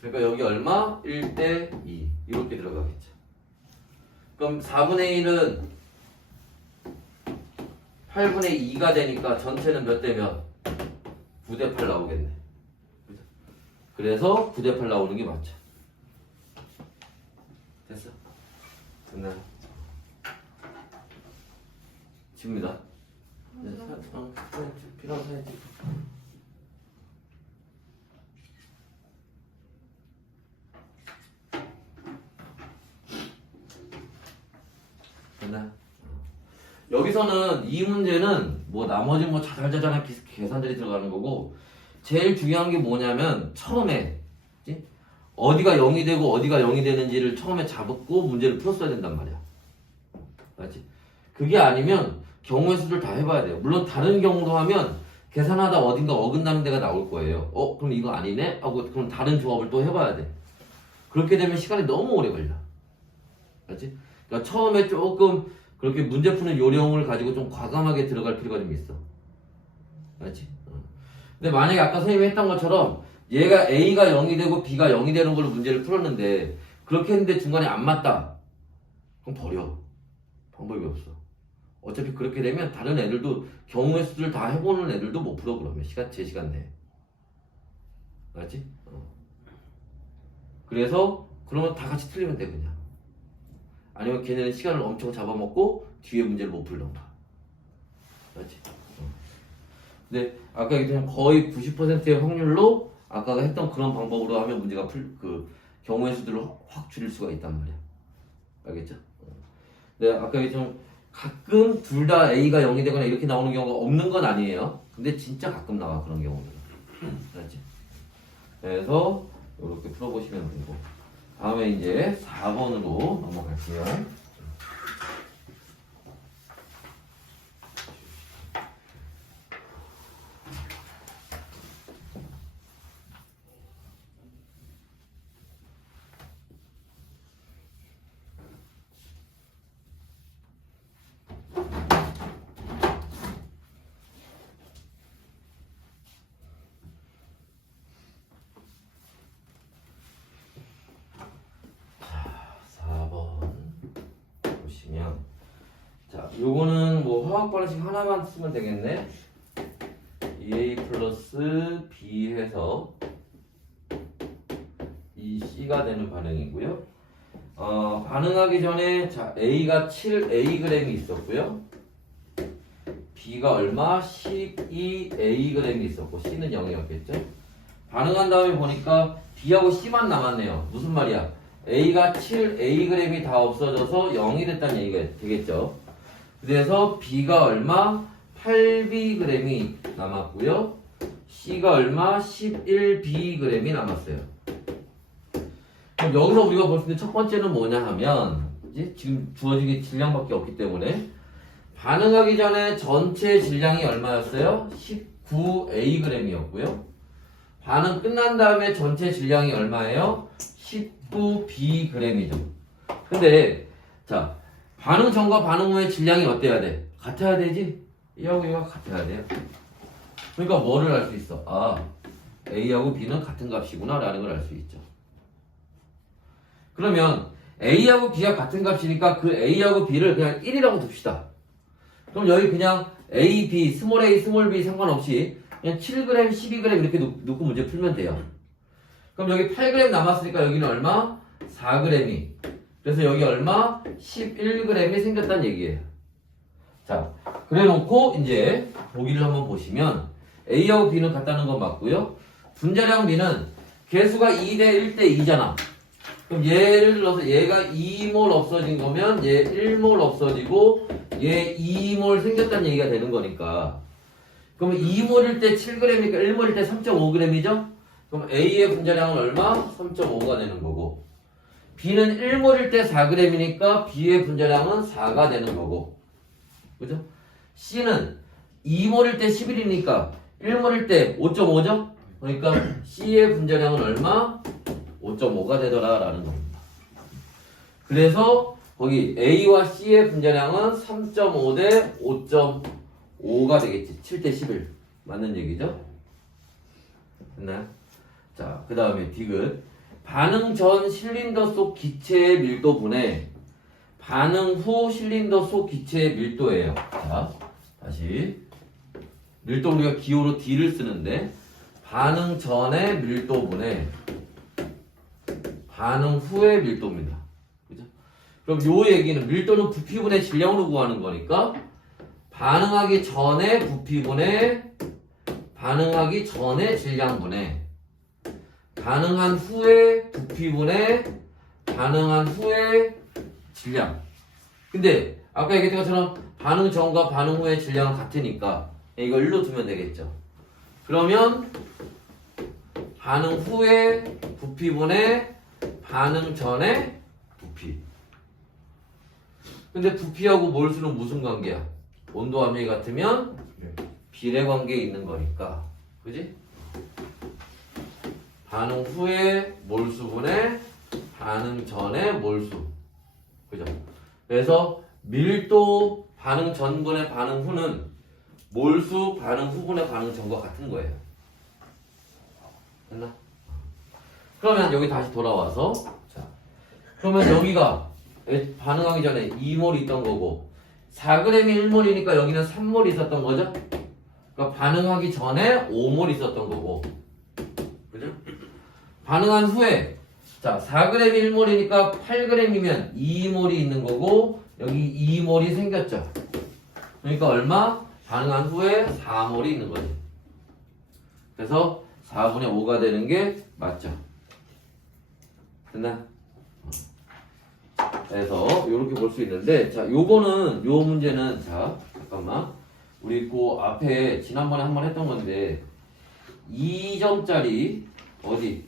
그러니까 여기 얼마? 1대 2 이렇게 들어가겠죠. 그럼 4분의 1은 8분의 2가 되니까 전체는 몇 대 몇? 9대 8 나오겠네. 그죠? 그래서 9대 8 나오는 게 맞죠. 됐어? 됐나요? 집니다. 네, 필요한 사진 찍고. 됐나요? 여기서는 이 문제는 뭐 나머지 뭐 자잘자잘한 계산들이 들어가는 거고 제일 중요한 게 뭐냐면 처음에 그치? 어디가 0이 되고 어디가 0이 되는지를 처음에 잡고 문제를 풀었어야 된단 말이야. 맞지? 그게 아니면 경우의 수를 다 해봐야 돼요. 물론 다른 경우로 하면 계산하다 어딘가 어긋나는 데가 나올 거예요. 그럼 이거 아니네? 하고 그럼 다른 조합을 또 해봐야 돼. 그렇게 되면 시간이 너무 오래 걸려. 맞지? 그러니까 처음에 조금 그렇게 문제 푸는 요령을 가지고 좀 과감하게 들어갈 필요가 좀 있어. 알지? 근데 만약에 아까 선생님이 했던 것처럼 얘가 A가 0이 되고 B가 0이 되는 걸로 문제를 풀었는데 그렇게 했는데 중간에 안 맞다. 그럼 버려. 방법이 없어. 어차피 그렇게 되면 다른 애들도 경우의 수를 다 해보는 애들도 못 풀어 그러면 제 시간 내에. 알지? 그래서 그러면 다 같이 틀리면 돼 그냥. 아니면 걔네는 시간을 엄청 잡아먹고 뒤에 문제를 못 풀던가. 알지? 근데 아까 얘기했던 거의 90%의 확률로 아까가 했던 그런 방법으로 하면 문제가 그 경우의 수들을 확 줄일 수가 있단 말이야. 알겠죠? 근데 아까 얘기했던 가끔 둘 다 A가 0이 되거나 이렇게 나오는 경우가 없는 건 아니에요. 근데 진짜 가끔 나와 그런 경우들은. 알지? 그래서 이렇게 풀어보시면 되고 다음에 이제 4번으로 넘어갈게요. 4번 보시면 자, 요거는 뭐 화학 반응식 하나만 쓰면 되겠네. 2A 플러스 B 해서 이 C가 되는 반응이고요. 반응하기 전에 자, A가 7Ag이 있었고요. B가 얼마? 12Ag이 있었고 C는 0이었겠죠. 반응한 다음에 보니까 B하고 C만 남았네요. 무슨 말이야? A가 7Ag이 다 없어져서 0이 됐다는 얘기가 되겠죠. 그래서 B가 얼마? 8Bg이 남았고요. C가 얼마? 11Bg이 남았어요. 그럼 여기서 우리가 볼 수 있는 첫 번째는 뭐냐 하면 이제 지금 주어진 게 질량밖에 없기 때문에 반응하기 전에 전체 질량이 얼마였어요? 19Ag이었고요. 반응 끝난 다음에 전체 질량이 얼마예요? 19Bg이죠. 근데 자 반응 전과 반응 후의 질량이 어때야 돼? 같아야 되지? A하고 A가 같아야 돼요. 그러니까 뭐를 알 수 있어? 아 A하고 B는 같은 값이구나 라는 걸 알 수 있죠. 그러면 A하고 B가 같은 값이니까 그 A하고 B를 그냥 1이라고 둡시다. 그럼 여기 그냥 A, B, 스몰 a, 스몰 b 상관없이 그냥 7g, 12g 이렇게 놓고 문제 풀면 돼요. 그럼 여기 8g 남았으니까 여기는 얼마? 4g이. 그래서 여기 얼마? 11g이 생겼다는 얘기예요. 자, 그래 놓고 이제 보기를 한번 보시면 A하고 B는 같다는 건 맞고요. 분자량 B는 개수가 2대 1대 2잖아. 그럼 예를 들어서 얘가 2몰 없어진 거면 얘 1몰 없어지고 얘 2몰 생겼다는 얘기가 되는 거니까. 그러면 2몰일 때 7g이니까 1몰일 때 3.5g이죠? 그럼 A의 분자량은 얼마? 3.5가 되는 거고. B는 1몰일 때 4g이니까 B의 분자량은 4가 되는 거고. 그죠? C는 2몰일 때 11이니까 1몰일 때 5.5죠? 그러니까 C의 분자량은 얼마? 5.5가 되더라 라는 겁니다. 그래서 거기 A와 C의 분자량은 3.5 대 5.5가 되겠지. 7대 11 맞는 얘기죠? 됐나요? 자, 그 다음에 디귿 반응 전 실린더 속 기체의 밀도분의 반응 후 실린더 속 기체의 밀도예요. 자, 다시 밀도 우리가 기호로 D를 쓰는데 반응 전의 밀도분의 반응 후의 밀도입니다. 그죠? 그럼 요 얘기는 밀도는 부피분의 질량으로 구하는 거니까 반응하기 전에 부피분의 반응하기 전에 질량분의 반응한 후에 부피분의 반응한 후에 질량. 근데 아까 얘기했던 것처럼 반응 전과 반응 후의 질량은 같으니까 이거 1로 두면 되겠죠. 그러면 반응 후에 부피분의 반응 전에 부피. 근데 부피하고 몰수는 무슨 관계야? 온도 함량이 같으면 비례 관계에 있는 거니까. 그지? 반응 후에 몰수분의 반응 전에 몰수. 그죠? 그래서 밀도 반응 전분의 반응 후는 몰수 반응 후분의 반응 전과 같은 거예요. 됐나? 그러면 여기 다시 돌아와서 자, 그러면 여기가 반응하기 전에 2몰이 있던 거고 4g이 1몰이니까 여기는 3몰이 있었던 거죠? 그러니까 반응하기 전에 5몰 있었던 거고 그죠? 반응한 후에 자 4g이 1몰이니까 8g이면 2몰이 있는 거고 여기 2몰이 생겼죠? 그러니까 얼마? 반응한 후에 4몰이 있는 거지. 그래서 4분의 5가 되는 게 맞죠? 됐나? 그래서 이렇게 볼 수 있는데 자 요거는 요 문제는 자 잠깐만 우리 그 앞에 지난번에 한 번 했던 건데 2점짜리 어디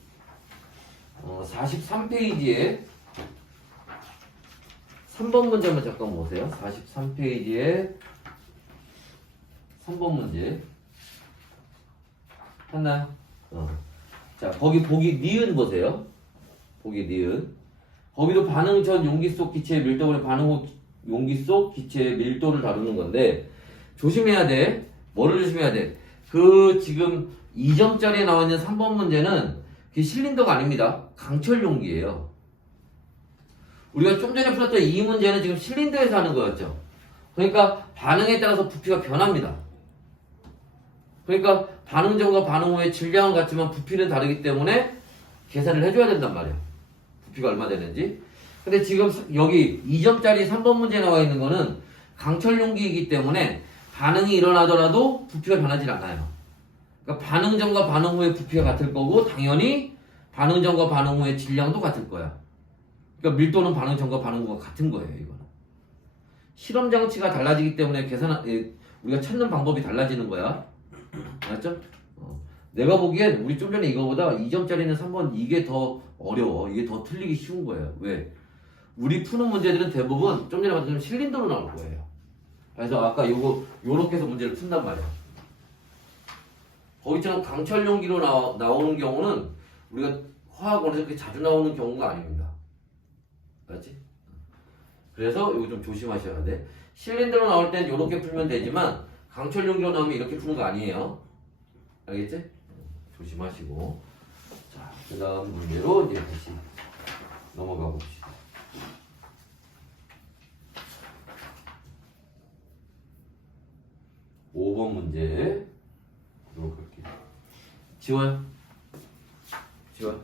43페이지에 3번 문제 한번 잠깐 보세요. 43페이지에 3번 문제 했나요? 자 거기 보기 니은 보세요. 보기 니은 거기도 반응 전 용기 속 기체의 밀도분의 반응 후 용기 속 기체의 밀도를 다루는 건데 조심해야 돼. 뭐를 조심해야 돼? 그 지금 2점짜리에 나와 있는 3번 문제는 그게 실린더가 아닙니다. 강철 용기예요. 우리가 좀 전에 풀었던 이 문제는 지금 실린더에서 하는 거였죠. 그러니까 반응에 따라서 부피가 변합니다. 그러니까 반응 전과 반응 후의 질량은 같지만 부피는 다르기 때문에 계산을 해줘야 된단 말이야. 부피가 얼마 되는지. 근데 지금 여기 2점짜리 3번 문제에 나와 있는 거는 강철 용기이기 때문에 반응이 일어나더라도 부피가 변하지 않아요. 그러니까 반응 전과 반응 후의 부피가 같을 거고 당연히 반응 전과 반응 후의 질량도 같을 거야. 그러니까 밀도는 반응 전과 반응 후가 같은 거예요. 이거는 실험 장치가 달라지기 때문에 우리가 찾는 방법이 달라지는 거야. 알았죠? 내가 보기엔 우리 좀 전에 이거보다 2점짜리는 3번 이게 더 어려워. 이게 더 틀리기 쉬운 거예요. 왜? 우리 푸는 문제들은 대부분 좀 전에 말했던 실린더로 나올 거예요. 그래서 아까 요렇게 해서 문제를 푼단 말이야. 거기처럼 강철 용기로 나오는 경우는 우리가 화학원에서 그렇게 자주 나오는 경우가 아닙니다. 알았지? 그래서 이거 좀 조심하셔야 돼. 실린더로 나올 땐 이렇게 풀면 되지만 강철 용기로 나오면 이렇게 푸는 거 아니에요. 알겠지? 조심하시고. 자, 그 다음 문제로 이제 다시 넘어가 봅시다. (5번) 문제 보도록 할게요. 지워요. 지워요.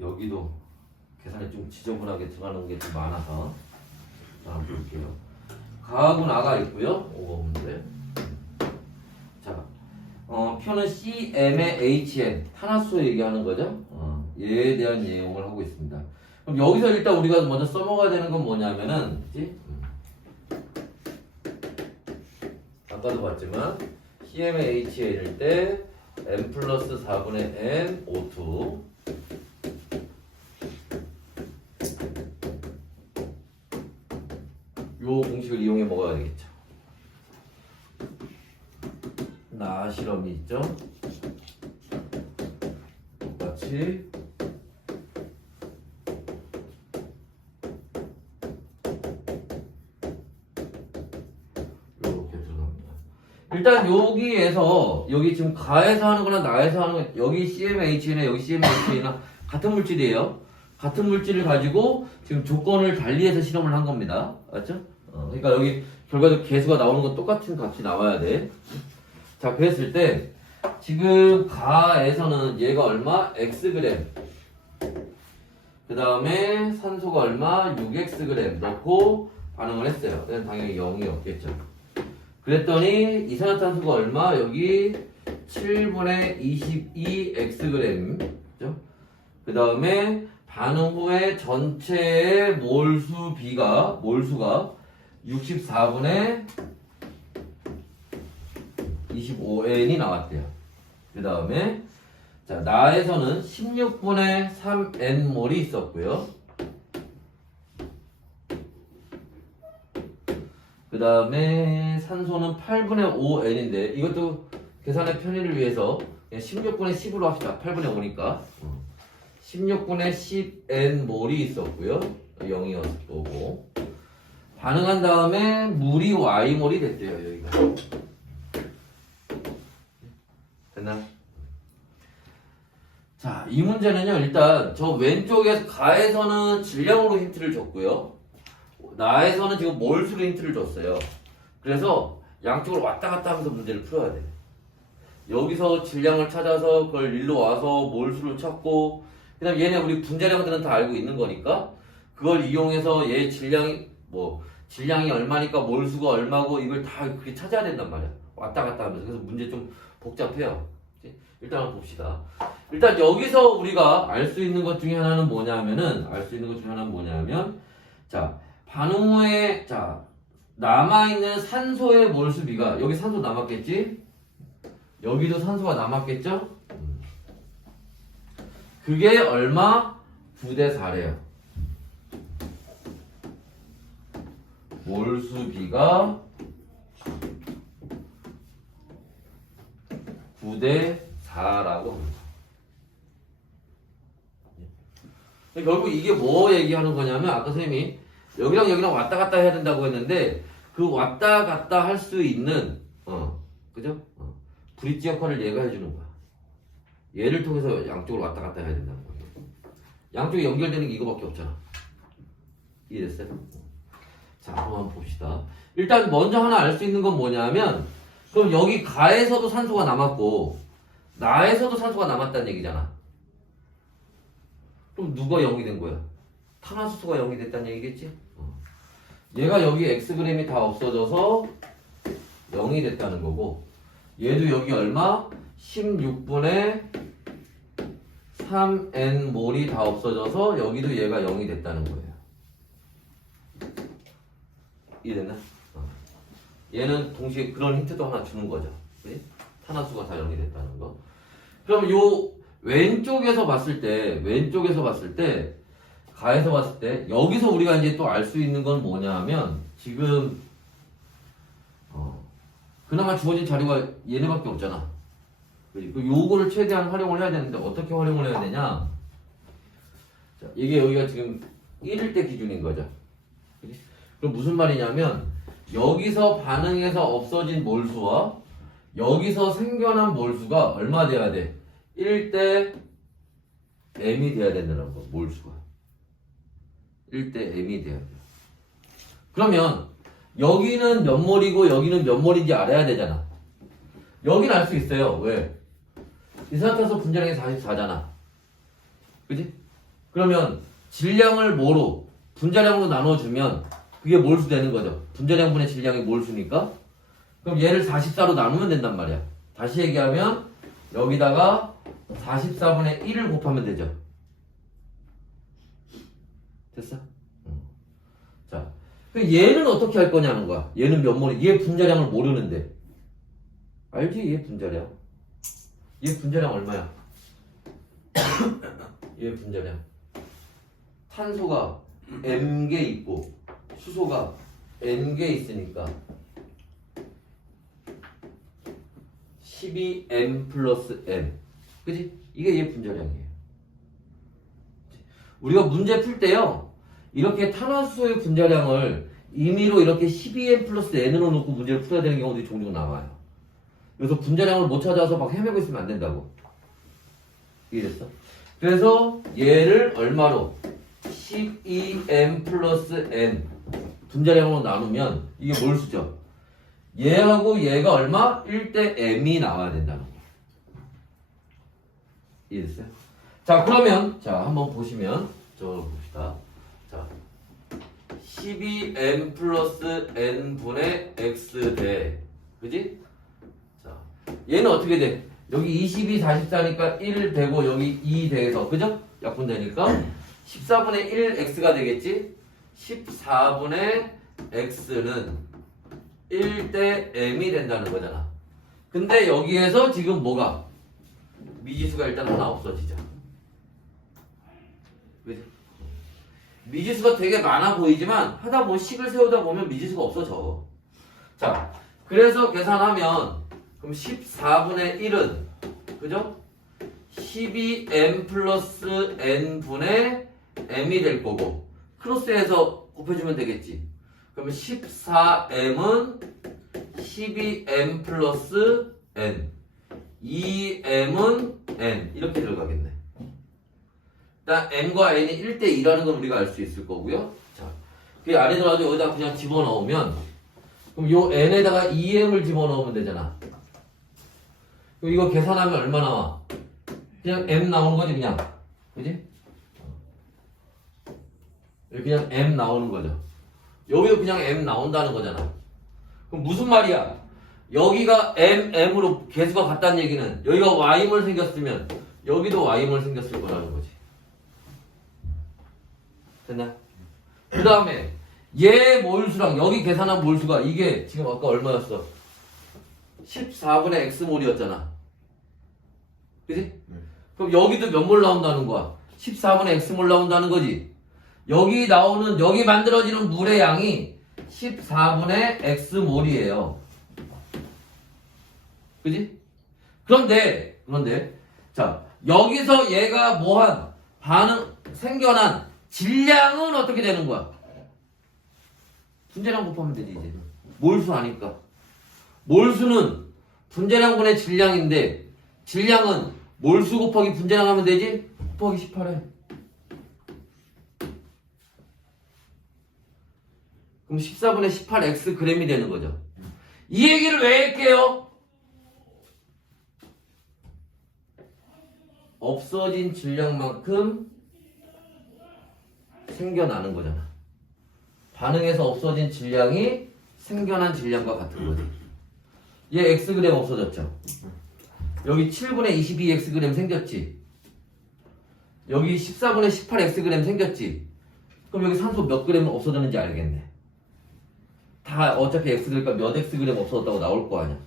여기도 계산이 좀 지저분하게 들어가는 게 좀 많아서 한번 볼게요. 가하고 나가 있고요. 5번 문제. 자, 표는 CM의 HN 탄화수 얘기하는 거죠. 얘에 대한 내용을 하고 있습니다. 그럼 여기서 일단 우리가 먼저 써먹어야 되는 건 뭐냐면은, 그치? 아까도 봤지만 CM의 HN일 때 n 플러스 4분의 n O2 요 공식을 이용해 먹어야 되겠죠. 나 실험이 있죠. 똑같이 요렇게 들어갑니다. 일단 여기에서 여기 지금 가에서 하는 거나 나에서 하는 거 여기 CMH나 여기 CMH나 같은 물질이에요. 같은 물질을 가지고 지금 조건을 달리해서 실험을 한 겁니다. 맞죠? 그러니까 여기 결과적 개수가 나오는 건 똑같은 값이 나와야 돼. 자, 그랬을 때 지금 가에서는 얘가 얼마? Xg. 그 다음에 산소가 얼마? 6Xg 넣고 반응을 했어요. 그냥 당연히 0이 없겠죠. 그랬더니 이산화탄소가 얼마? 여기 7분의 22Xg. 그죠? 그 다음에 반응 후에 전체의 몰수가 64분의 25N이 나왔대요. 그 다음에 자 나에서는 16분의 3N몰이 있었고요. 그 다음에 산소는 8분의 5n인데 이것도 계산의 편의를 위해서 그냥 16분의 10으로 합시다. 8분의 5니까 16분의 10n 몰이 있었고요. 0이었을 거고 반응한 다음에 물이 y몰이 됐대요. 여기가 됐나? 자, 이 문제는요. 일단 저 왼쪽에 가에서는 질량으로 힌트를 줬고요. 나에서는 지금 몰수로 힌트를 줬어요. 그래서 양쪽으로 왔다 갔다 하면서 문제를 풀어야 돼. 여기서 질량을 찾아서 그걸 일로 와서 몰수를 찾고 그다음 얘네 우리 분자량들은 다 알고 있는 거니까 그걸 이용해서 얘 질량이 질량이 얼마니까 몰수가 얼마고 이걸 다 그렇게 찾아야 된단 말이야. 왔다 갔다 하면서. 그래서 문제 좀 복잡해요. 일단 한번 봅시다. 일단 여기서 우리가 알 수 있는 것 중에 하나는 뭐냐면 자, 반응 후에 자, 남아있는 산소의 몰수비가 여기 산소 남았겠지? 여기도 산소가 남았겠죠? 그게 얼마? 9대 4래요. 몰수비가 9대 4라고 합니다. 결국 이게 뭐 얘기하는 거냐면 아까 선생님이 여기랑 여기랑 왔다 갔다 해야 된다고 했는데 그 왔다 갔다 할 수 있는 그죠? 브릿지 역할을 얘가 해주는 거야. 얘를 통해서 양쪽으로 왔다 갔다 해야 된다는 거예요. 양쪽이 연결되는 게 이거밖에 없잖아. 이해됐어요? 자, 한번 봅시다. 일단 먼저 하나 알 수 있는 건 뭐냐면 그럼 여기 가에서도 산소가 남았고 나에서도 산소가 남았다는 얘기잖아. 그럼 누가 0이 된 거야? 탄화수소가 0이 됐다는 얘기겠지? 얘가 여기 Xg이 다 없어져서 0이 됐다는 거고 얘도 여기 얼마? 16분의 3n 몰이 다 없어져서 여기도 얘가 0이 됐다는 거예요. 이해됐나? 얘는 동시에 그런 힌트도 하나 주는 거죠. 그치? 탄화수가 다 0이 됐다는 거. 그럼 요 왼쪽에서 봤을 때 가에서 봤을 때 여기서 우리가 이제 또 알 수 있는 건 뭐냐 하면 지금 그나마 주어진 자료가 얘네밖에 없잖아. 그치? 그 요거를 최대한 활용을 해야 되는데 어떻게 활용을 해야 되냐? 자, 이게 여기가 지금 1일 때 기준인 거죠. 그치? 그럼 무슨 말이냐면 여기서 반응해서 없어진 몰수와 여기서 생겨난 몰수가 얼마 돼야 돼? 1대 m이 돼야 된다는 거. 몰수가 1대 m이 돼야 돼. 그러면 여기는 몇 몰이고 여기는 몇 몰인지 알아야 되잖아. 여기는 알 수 있어요. 왜? 이산화탄소 분자량이 44잖아. 그지? 그러면 질량을 뭐로? 분자량으로 나눠주면 그게 몰수 되는 거죠. 분자량분의 질량이 몰수니까. 그럼 얘를 44로 나누면 된단 말이야. 다시 얘기하면 여기다가 44분의 1을 곱하면 되죠. 됐어? 자, 그럼 얘는 어떻게 할 거냐는 거야. 얘는 몇 몰이? 얘 분자량을 모르는데. 알지? 얘 분자량. 얘 분자량 얼마야? 얘 분자량. 탄소가 m개 있고 수소가 n개 있으니까 12m 플러스 m. 그지? 이게 얘 분자량이에요. 우리가 문제 풀 때요, 이렇게 탄화수소의 분자량을 임의로 이렇게 12m 플러스 n으로 놓고 문제를 풀어야 되는 경우들이 종종 나와요. 그래서 분자량을 못 찾아서 막 헤매고 있으면 안 된다고. 이해됐어? 그래서 얘를 얼마로? 12m 플러스 n 분자량으로 나누면 이게 몰수죠. 얘하고 얘가 얼마? 1대 m이 나와야 된다는 거. 이해됐어요? 자, 그러면 한번 보시면 봅시다. 자, 12m 플러스 n분의 x 대, 그지? 자, 얘는 어떻게 돼? 여기 22, 44니까 1 되고 여기 2 돼서, 그죠? 약분되니까 14분의 1 x가 되겠지? 14분의 x는 1대 m이 된다는 거잖아. 근데 여기에서 지금 뭐가? 미지수가 일단 하나 없어지죠. 그치? 미지수가 되게 많아 보이지만 하다 식을 세우다 보면 미지수가 없어져. 자, 그래서 계산하면 그럼 14분의 1은 그죠? 12m 플러스 n분의 m이 될 거고 크로스해서 곱해주면 되겠지. 그러면 14m은 12m 플러스 n 2m은 n 이렇게 들어가겠네. 일단 m과 n이 1대2라는 건 우리가 알 수 있을 거고요. 자, 그 안에 들어가서 여기다 그냥 집어넣으면 그럼 요 n에다가 2m을 집어넣으면 되잖아. 그럼 이거 계산하면 얼마 나와? 그냥 m 나오는 거지 그냥. 그지? 그냥 m 나오는 거죠. 여기도 그냥 m 나온다는 거잖아. 그럼 무슨 말이야? 여기가 m으로 개수가 같다는 얘기는 여기가 y물 생겼으면 여기도 y물 생겼을 거라는 거지. 됐나? 그 다음에 얘 몰수랑 여기 계산한 몰수가 이게 지금 아까 얼마였어? 14분의 x몰이었잖아. 그지? 그럼 여기도 몇 몰 나온다는 거야? 14분의 x몰 나온다는 거지. 여기 나오는 여기 만들어지는 물의 양이 14분의 x몰이에요. 그지? 그런데 자 여기서 얘가 뭐한 반응 생겨난 질량은 어떻게 되는 거야? 분자량 곱하면 되지 이제. 몰수 아니까. 몰수는 분자량분의 질량인데 질량은 몰수 곱하기 분자량 하면 되지? 곱하기 18해. 그럼 14분의 18x g이 되는 거죠. 이 얘기를 왜 할게요? 없어진 질량만큼 생겨나는 거잖아. 반응에서 없어진 질량이 생겨난 질량과 같은 거지. 얘 xg 없어졌죠. 여기 7분의 22xg 생겼지. 여기 14분의 18xg 생겼지. 그럼 여기 산소 몇 g은 없어졌는지 알겠네. 다 어차피 xg니까 몇 xg 없어졌다고 나올 거 아니야.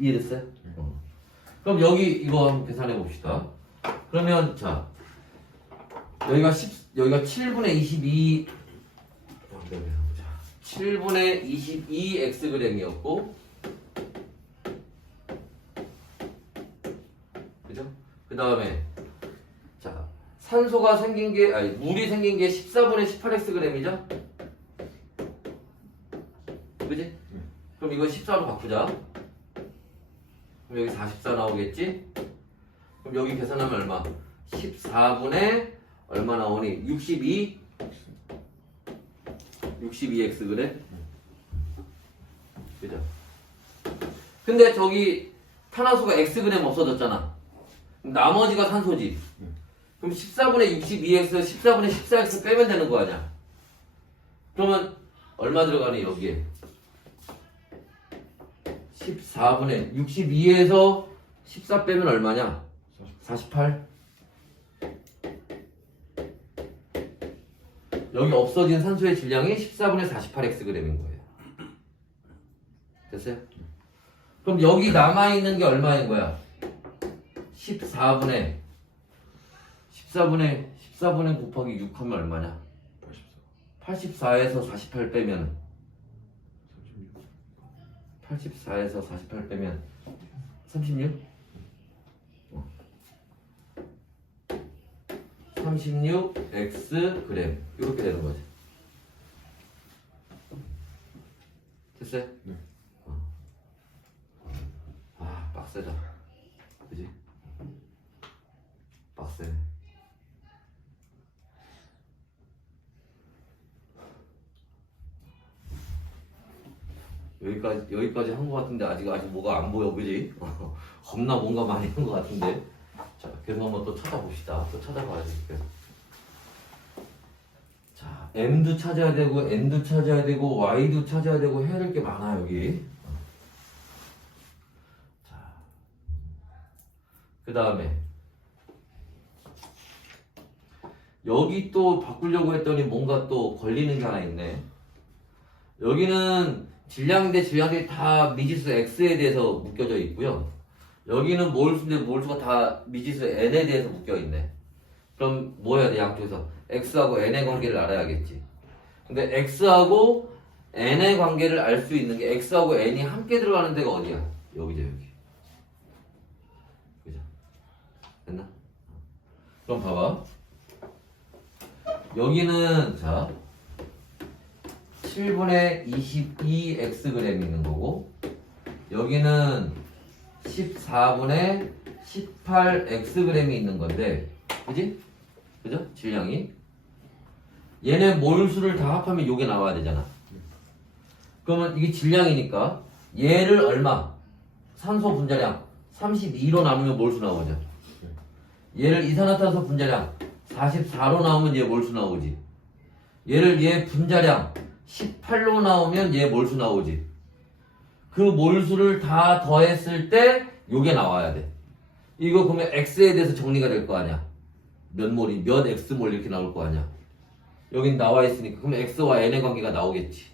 이해됐어요? 그럼 여기 이거 한번 계산해 봅시다. 그러면 자 여기가 7분의 22 7분의 22xg이었고 그죠? 그 다음에 자 산소가 생긴 게 아니 물이 생긴 게 14분의 18xg이죠? 그지? 그럼 이거 14로 바꾸자. 그럼 여기 44 나오겠지? 그럼 여기 계산하면 얼마? 14분의 얼마 나오니? 62xg? 그죠? 근데 저기 탄화수가 xg 없어졌잖아. 그럼 나머지가 산소지. 그럼 14분의 62x, 14분의 14x 빼면 되는 거 아니야? 그러면 얼마 들어가니 여기에? 14분의 62에서 14 빼면 얼마냐? 48. 여기 없어진 산소의 질량이 14분의 48xg인 거예요. 됐어요? 그럼 여기 남아있는 게 얼마인 거야? 14분의 곱하기 6 하면 얼마냐? 84에서 48 빼면 84에서 48 빼면 36? 36x g 이렇게 되는 거지. 됐어요? 네. 아 빡세다. 그지? 빡세네. 여기까지 한 거 같은데 아직 뭐가 안 보여, 그지? 겁나 뭔가 많이 한 거 같은데. 자, 계속 한번 또 찾아봅시다. 또 찾아봐야지. 자, m도 찾아야 되고, n도 찾아야 되고, y도 찾아야 되고 해야 될 게 많아 여기. 자, 그 다음에 여기 또 바꾸려고 했더니 뭔가 또 걸리는 게 하나 있네. 여기는 질량인데 질량들이 다 미지수 x에 대해서 묶여져 있고요. 여기는 몰수인데 몰수가 다 미지수 n에 대해서 묶여 있네. 그럼 뭐 해야 돼? 양쪽에서 x하고 n의 관계를 알아야겠지. 근데 x하고 n의 관계를 알 수 있는 게 x하고 n이 함께 들어가는 데가 어디야? 여기죠, 여기. 그죠? 됐나? 그럼 봐봐. 여기는 자 7분의 22xg 있는 거고, 여기는 14분의 18xg이 있는 건데, 그지? 그죠? 질량이. 얘네 몰수를 다 합하면 요게 나와야 되잖아. 그러면 이게 질량이니까 얘를 얼마? 산소 분자량 32로 나누면 몰수 나오죠. 얘를 이산화탄소 분자량 44로 나오면 얘 몰수 나오지. 얘를 얘 분자량 18로 나오면 얘 몰수 나오지. 그 몰수를 다 더했을 때 요게 나와야 돼. 이거 그러면 x에 대해서 정리가 될 거 아니야. 몇 몰이 몇 x몰 이렇게 나올 거 아니야. 여긴 나와 있으니까 그러면 x와 n의 관계가 나오겠지.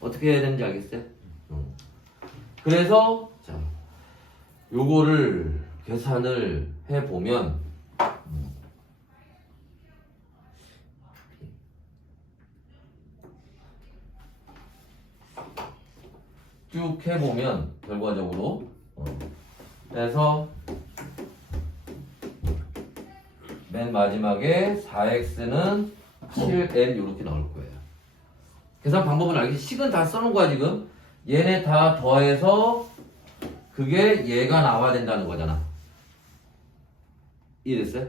어떻게 해야 되는지 알겠어요? 그래서 자 요거를 계산을 해보면 쭉 해보면 결과적으로 그래서 맨 마지막에 4x는 7n 이렇게 나올 거예요. 계산 방법은 알겠지? 식은 다 써놓은 거야 지금. 얘네 다 더해서 그게 얘가 나와야 된다는 거잖아. 이해됐어요?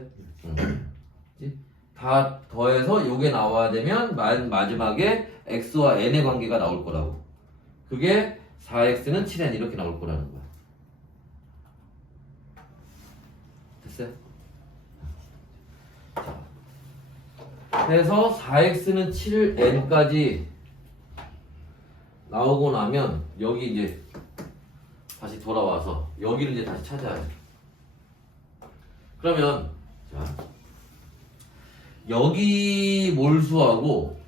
다 더해서 요게 나와야 되면 마지막에 x와 n의 관계가 나올 거라고. 그게 4x는 7n 이렇게 나올 거라는 거야. 됐어요? 그래서 4x는 7n까지 나오고 나면 여기 이제 다시 돌아와서 여기를 이제 다시 찾아야 돼. 그러면 자 여기 몰수하고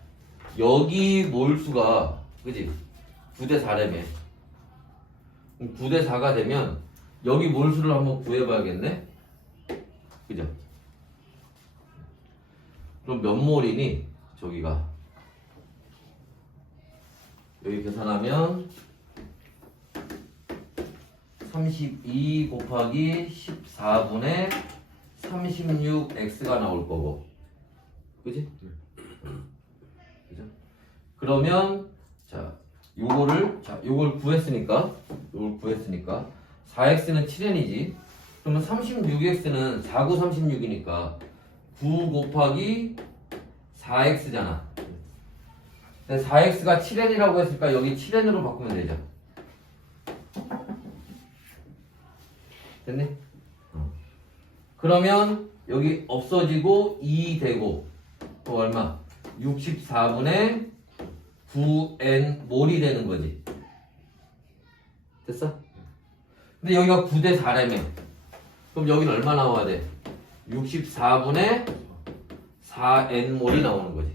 여기 몰수가 그지? 9대 4래매. 9대 4가 되면 여기 몰수를 한번 구해봐야겠네. 그죠? 그럼 몇 몰이니? 저기가 여기 계산하면 32 곱하기 14분의 36x가 나올 거고, 그지? 그죠? 그러면 요걸 구했으니까 4x는 7n이지. 그러면 36x는 4, 9, 36이니까 9 곱하기 4x잖아. 4x가 7n이라고 했으니까 여기 7n으로 바꾸면 되죠. 됐니? 그러면 여기 없어지고 2 되고 또 얼마? 64분의 9n 몰이 되는 거지. 됐어? 근데 여기가 9대 4라며. 그럼 여기는 얼마 나와야 돼? 64분의 4n 몰이 나오는 거지.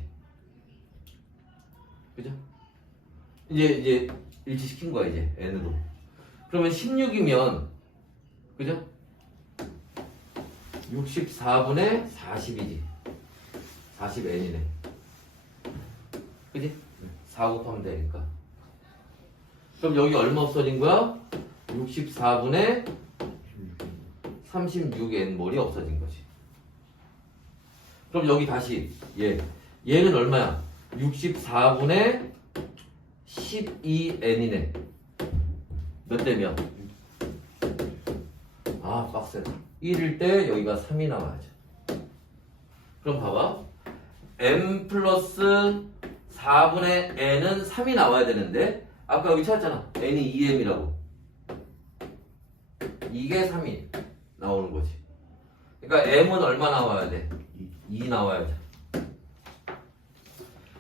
그죠? 이제 일치시킨 거야 이제 n으로. 그러면 16이면 그죠? 64분의 40이지. 40n이네. 그지? 4 곱하면 되니까. 그럼 여기 얼마 없어진 거야? 64분의 36n 몰이 없어진 거지. 그럼 여기 다시 얘는 얼마야? 64분의 12n이네. 몇 대면? 아 빡세다. 1일 때 여기가 3이 나와야죠. 그럼 봐봐. m 플러스 4분의 n은 3이 나와야 되는데 아까 여기 찾았잖아. n이 2m이라고. 이게 3이 나오는 거지. 그러니까 m은 얼마 나와야 돼? 2 나와야죠.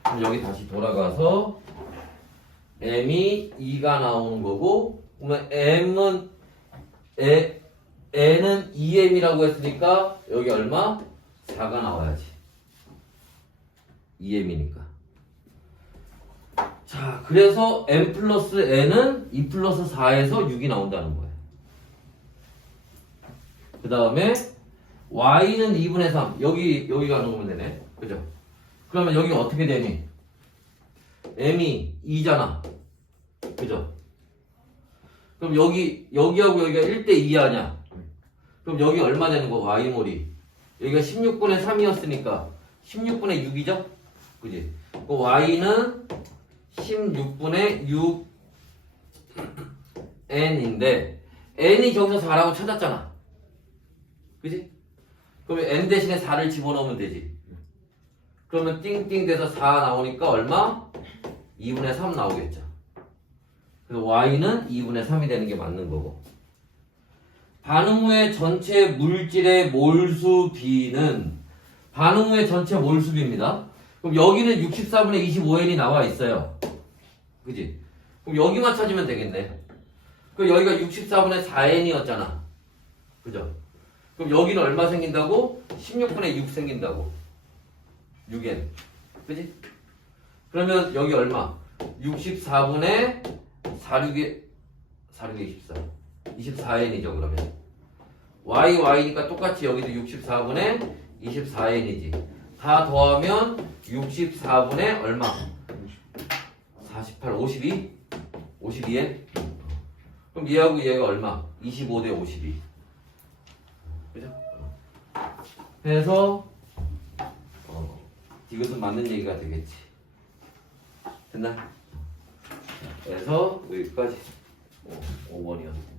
그럼 여기 다시 돌아가서 m이 2가 나오는 거고, 그러면 n은 2m이라고 했으니까 여기 얼마? 4가 나와야지. 2m이니까. 자, 그래서 m 플러스 n은 2 플러스 4에서 6이 나온다는 거예요. 그 다음에 y는 2분의 3. 여기가 넣으면 되네. 그죠? 그러면 여기 어떻게 되니? m이 2잖아. 그죠? 그럼 여기하고 여기가 1대2 하냐? 그럼 여기 얼마 되는 거? y몰이. 여기가 16분의 3이었으니까 16분의 6이죠? 그지? 그 y는 16분의 6n인데 n이 저기서 4라고 찾았잖아. 그지? 그러면 n 대신에 4를 집어넣으면 되지. 그러면 띵띵 돼서 4 나오니까 얼마? 2분의 3 나오겠죠. 그래서 y는 2분의 3이 되는 게 맞는 거고. 반응 후의 전체 물질의 몰수 비는 반응 후의 전체 몰수 비입니다. 그럼 여기는 64분의 25n이 나와 있어요. 그지? 그럼 여기만 찾으면 되겠네. 그럼 여기가 64분의 4n이었잖아. 그죠? 그럼 여기는 얼마 생긴다고? 16분의 6 생긴다고. 6n. 그지? 그러면 여기 얼마? 64분의 46에 24. 24n이죠, 그러면. y니까 똑같이 여기도 64분의 24n이지. 다 더하면 64분의 얼마? 48, 52? 52n? 그럼 얘하고 얘가 얼마? 25대 52. 그죠? 해서 이것은 맞는 얘기가 되겠지. 됐나? 그래서 여기까지 5번이었습니다.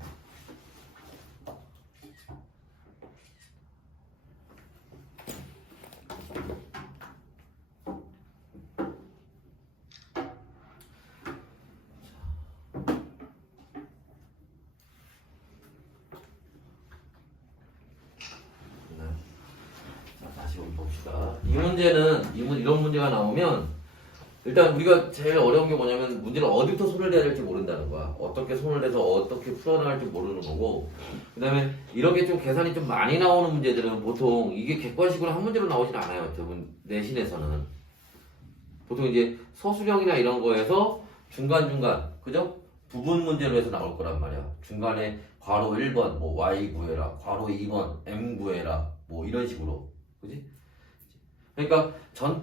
다시 봅시다. 이 문제는 이런 문제가 나오면 일단 우리가 제일 어려운 게 뭐냐면 문제를 어디부터 손을 대야 될지 모른다는 거야. 어떻게 손을 대서 어떻게 풀어나갈지 모르는 거고, 그 다음에 이렇게 좀 계산이 좀 많이 나오는 문제들은 보통 이게 객관식으로 한 문제로 나오진 않아요. 대부분 내신에서는 보통 이제 서술형이나 이런 거에서 중간중간, 그죠? 부분 문제로 해서 나올 거란 말이야. 중간에 괄호 1번 뭐 y 구해라, 괄호 2번 m 구해라, 뭐 이런 식으로. 그지? 그러니까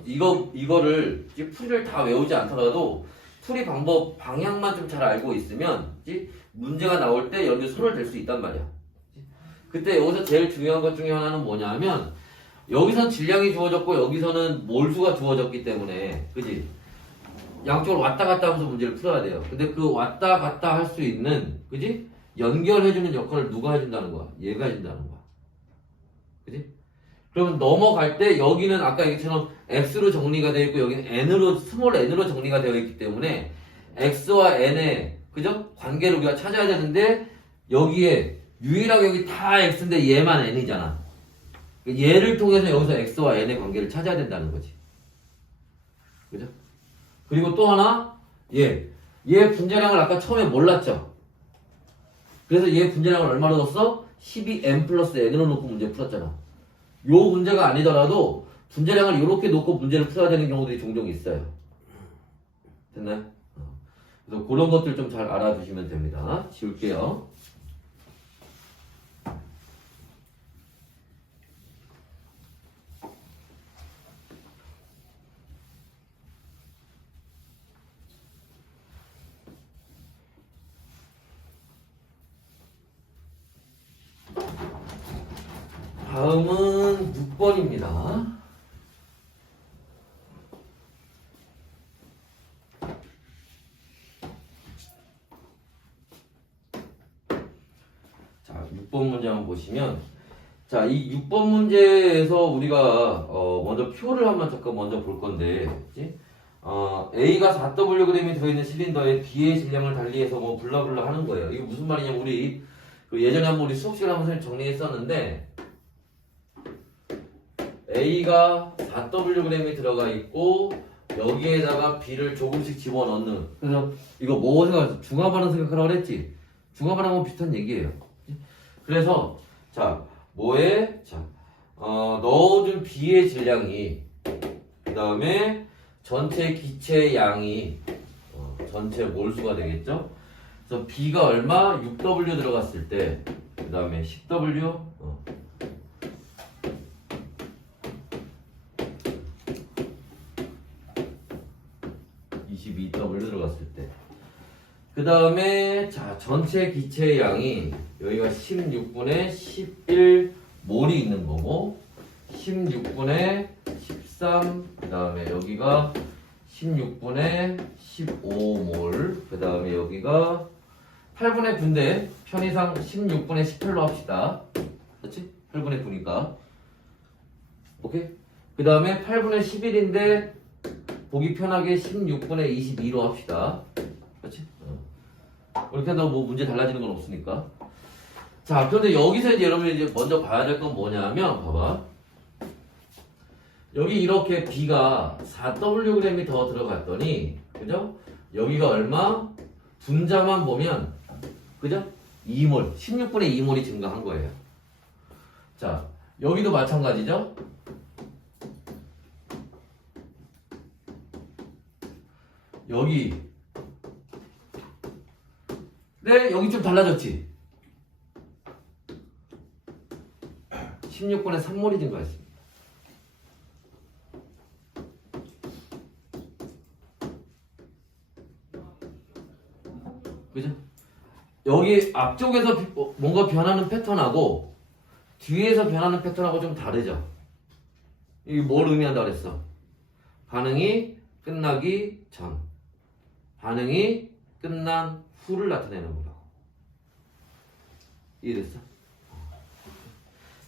이거를 풀이를 다 외우지 않더라도 풀이 방법 방향만 좀 잘 알고 있으면 문제가 나올 때 여기 손을 댈 수 있단 말이야. 그때 여기서 제일 중요한 것 중에 하나는 뭐냐면 여기선 질량이 주어졌고 여기서는 몰수가 주어졌기 때문에, 그지? 양쪽으로 왔다 갔다 하면서 문제를 풀어야 돼요. 근데 그 왔다 갔다 할 수 있는, 그지? 연결해주는 역할을 누가 해준다는 거야? 얘가 해준다는 거야. 그지? 그럼 넘어갈 때 여기는 아까 얘기처럼 x로 정리가 되어 있고 여기는 스몰 n으로 정리가 되어 있기 때문에 x와 n의, 그죠? 관계를 우리가 찾아야 되는데 여기에 유일하게 여기 다 x인데 얘만 n이잖아. 얘를 통해서 여기서 x와 n의 관계를 찾아야 된다는 거지. 그죠? 그리고 또 하나, 얘 분자량을 아까 처음에 몰랐죠? 그래서 얘 분자량을 얼마로 넣었어? 12m 플러스 n으로 놓고 문제 풀었잖아. 요 문제가 아니더라도 분자량을 이렇게 놓고 문제를 풀어야 되는 경우들이 종종 있어요. 됐나요? 그래서 그런 것들 좀 잘 알아두시면 됩니다. 지울게요. 다음은 6번입니다. 자, 6번 문제 한번 보시면, 자, 이 6번 문제에서 우리가 먼저 표를 한번 잠깐 먼저 볼 건데, 그치? A가 4Wg이 들어있는 실린더에 B의 질량을 달리해서 뭐 블라블라 하는 거예요. 이게 무슨 말이냐면 우리 그 예전에 한번 우리 수업 시간에 한번 정리했었는데, A가 4Wg이 들어가 있고 여기에다가 B를 조금씩 집어넣는, 그래서 이거 뭐 생각했어? 중화반응 생각하라고 그랬지? 중화반응하고 비슷한 얘기예요. 그래서 자 뭐에 넣어준 B의 질량이, 그 다음에 전체 기체 양이 전체 몰수가 되겠죠? 그래서 B가 얼마? 6W 들어갔을 때, 그 다음에 10W 20 22W 들어갔을 때. 그 다음에 자 전체 기체의 양이 여기가 16분의 11몰이 있는 거고 16분의 13, 그 다음에 여기가 16분의 15몰, 그 다음에 여기가 8분의 9인데 편의상 16분의 18로 합시다. 그렇지? 8분의 9니까. 오케이? 그 다음에 8분의 11인데 보기 편하게 16분의 22로 합시다. 그렇지? 이렇게 한다고 뭐 문제 달라지는 건 없으니까. 자, 그런데 여기서 이제 여러분이 이제 먼저 봐야 될 건 뭐냐면, 봐봐. 여기 이렇게 B가 4Wg이 더 들어갔더니, 그죠? 여기가 얼마? 분자만 보면, 그죠? 2몰, 16분의 2몰이 증가한 거예요. 자, 여기도 마찬가지죠? 여기. 네, 여기 좀 달라졌지? 16분의 3몰이 증가했습니다. 그죠? 여기 앞쪽에서 뭔가 변하는 패턴하고 뒤에서 변하는 패턴하고 좀 다르죠? 이게 뭘 의미한다고 그랬어? 반응이 끝나기 전, 반응이 끝난 후를 나타내는 거라고. 이해됐어?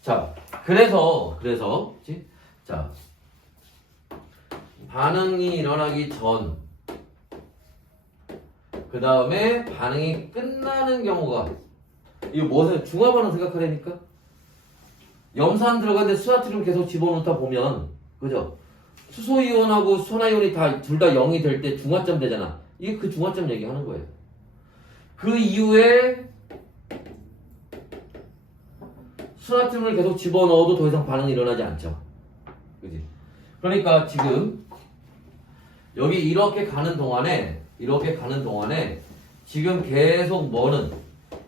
자, 그래서, 그치? 자, 반응이 일어나기 전, 그 다음에 반응이 끝나는 경우가, 이거 뭐세요? 중화 반응 생각하려니까? 염산 들어가는데 수나트륨 계속 집어넣다 보면, 그죠? 수소이온하고 소나이온이 둘 다 0이 될 때 중화점 되잖아. 이게 그 중화점 얘기하는 거예요. 그 이후에 수나트륨을 계속 집어넣어도 더 이상 반응이 일어나지 않죠. 그지? 그러니까 지금 여기 이렇게 가는 동안에 지금 계속 뭐는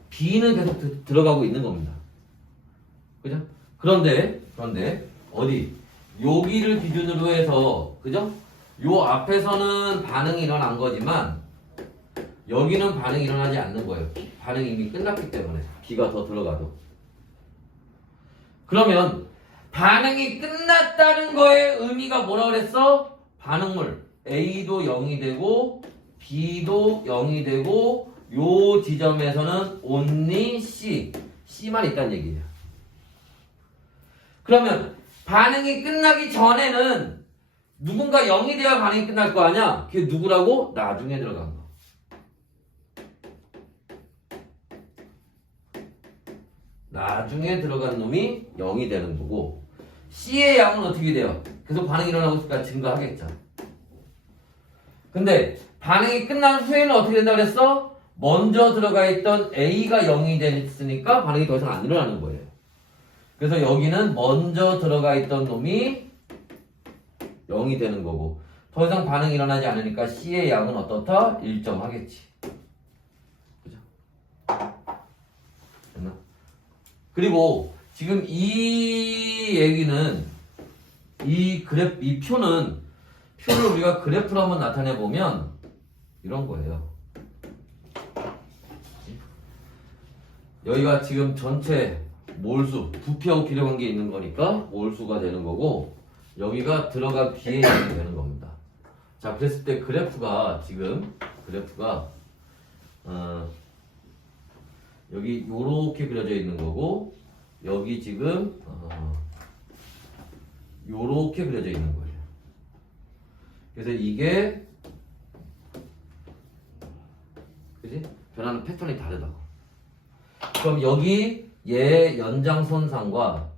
B는 계속 들어가고 있는 겁니다. 그죠? 그런데 어디? 여기를 기준으로 해서, 그죠? 요 앞에서는 반응이 일어난 거지만 여기는 반응이 일어나지 않는 거예요. 반응이 이미 끝났기 때문에 B가 더 들어가도. 그러면 반응이 끝났다는 거의 의미가 뭐라 그랬어? 반응물 A도 0이 되고 B도 0이 되고 요 지점에서는 only C만 있다는 얘기예요. 그러면 반응이 끝나기 전에는 누군가 0이 돼야 반응이 끝날 거 아니야? 그게 누구라고? 나중에 들어간 거. 나중에 들어간 놈이 0이 되는 거고 C의 양은 어떻게 돼요? 계속 반응이 일어나고 있으니까 증가하겠죠. 근데 반응이 끝난 후에는 어떻게 된다고 그랬어? 먼저 들어가 있던 A가 0이 됐으니까 반응이 더 이상 안 일어나는 거예요. 그래서 여기는 먼저 들어가 있던 놈이 0이 되는 거고 더 이상 반응이 일어나지 않으니까 C의 양은 어떻다? 1점 하겠지. 그죠? 됐나? 그리고 지금 이 얘기는 이 표는 표를 우리가 그래프로 한번 나타내 보면 이런 거예요. 여기가 지금 전체 몰수, 부피하고 비례 관계에 있는 거니까 몰수가 되는 거고 여기가 들어간 B의 양이 되는 겁니다. 자, 그랬을 때 그래프가 여기 요렇게 그려져 있는 거고 여기 지금 요렇게 그려져 있는 거예요. 그래서 이게 그지? 변하는 패턴이 다르다고. 그럼 여기 얘 연장선상과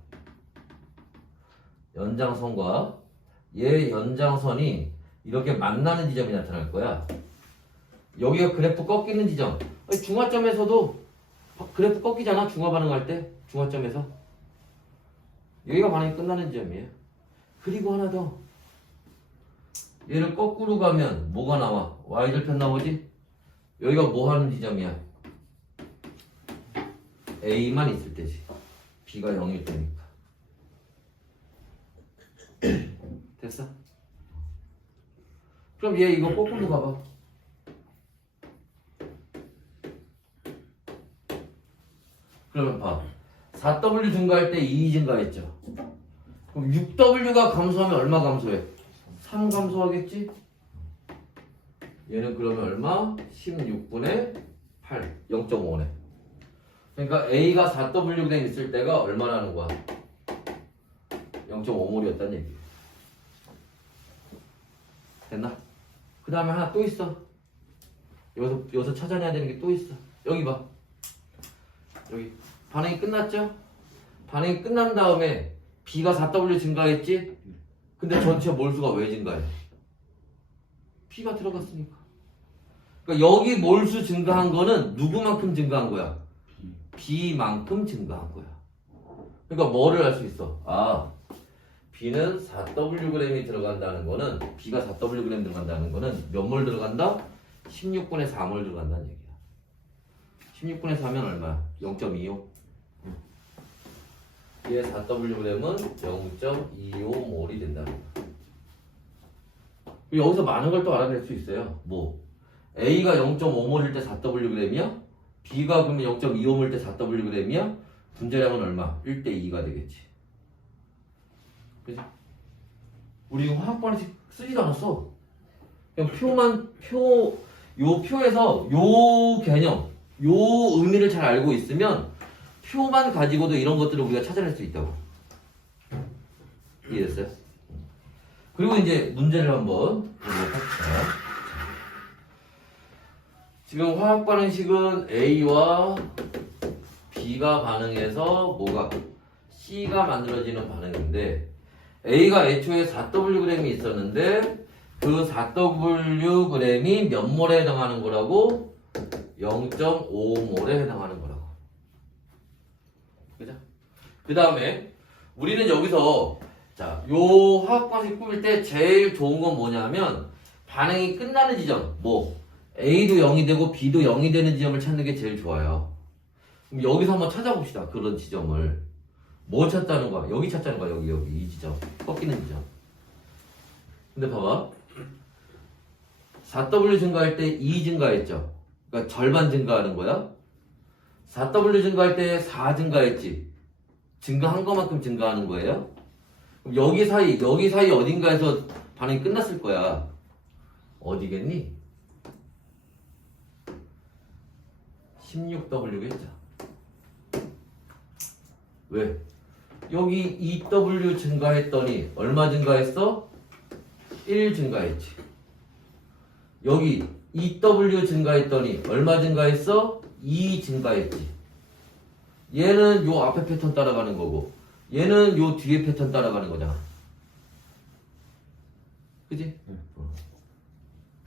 얘 연장선이 이렇게 만나는 지점이 나타날 거야. 여기가 그래프 꺾이는 지점. 중화점에서도 그래프 꺾이잖아. 중화 반응할 때 중화점에서 여기가 반응이 끝나는 지점이에요. 그리고 하나 더. 얘를 거꾸로 가면 뭐가 나와? y절편 나오지? 여기가 뭐 하는 지점이야? A만 있을 때지. B가 0일 때니까. 됐어? 그럼 얘 이거 거꾸로 가봐. 그러면 봐. 4W 증가할 때 2 증가했죠. 그럼 6W가 감소하면 얼마 감소해? 3 감소하겠지? 얘는 그러면 얼마? 16분의 8, 0.5네. 그러니까 A가 4W 있을 때가 얼마라는 거야? 0.5몰이었다는 얘기. 됐나? 그 다음에 하나 또 있어. 여기서 찾아내야 되는 게 또 있어. 여기 봐. 여기 반응이 끝났죠? 반응이 끝난 다음에 B가 4W 증가했지? 근데 전체 몰수가 왜 증가해? P가 들어갔으니까. 그러니까 여기 몰수 증가한 거는 누구만큼 증가한 거야? B만큼 증가한 거야. 그러니까 뭐를 알 수 있어? 아, B는 4Wg이 들어간다는 거는, B가 4Wg 들어간다는 거는 몇 몰 들어간다? 16분의 4몰 들어간다는 얘기야. 16분의 4면 얼마야? 0.25. 얘 4Wg은 0.25몰이 된다는 거야. 여기서 많은 걸 또 알아낼 수 있어요. 뭐 A가 0.5몰일 때 4Wg이야? B가 그러면 0.25몰일 때 4Wg이야? 분자량은 얼마? 1대 2가 되겠지. 그지? 우리 화학반식 쓰지도 않았어. 그냥 요 표에서 요 개념, 요 의미를 잘 알고 있으면 표만 가지고도 이런 것들을 우리가 찾아낼 수 있다고. 이해됐어요? 그리고 이제 문제를 한번 보도록 합시다. 지금 화학 반응식은 A와 B가 반응해서 뭐가? C가 만들어지는 반응인데 A가 애초에 4Wg이 있었는데 그 4Wg이 몇 몰에 해당하는 거라고? 0.5몰에 해당하는 거라고. 그죠? 그 다음에 우리는 여기서 자, 요 화학 반응식 꾸밀 때 제일 좋은 건 뭐냐면 반응이 끝나는 지점, 뭐 A도 0이 되고 B도 0이 되는 지점을 찾는 게 제일 좋아요. 그럼 여기서 한번 찾아봅시다. 그런 지점을. 뭐 찾자는 거야? 여기 찾자는 거야. 여기 이 지점. 꺾이는 지점. 근데 봐봐. 4W 증가할 때 2 증가했죠. 그러니까 절반 증가하는 거야. 4W 증가할 때 4 증가했지. 증가한 것만큼 증가하는 거예요. 그럼 여기 사이 어딘가에서 반응이 끝났을 거야. 어디겠니? 16W겠죠. 왜? 여기 2W 증가했더니 얼마 증가했어? 1 증가했지. 여기 2W 증가했더니 얼마 증가했어? 2 증가했지. 얘는 요 앞에 패턴 따라가는 거고 얘는 요 뒤에 패턴 따라가는 거잖아. 그지?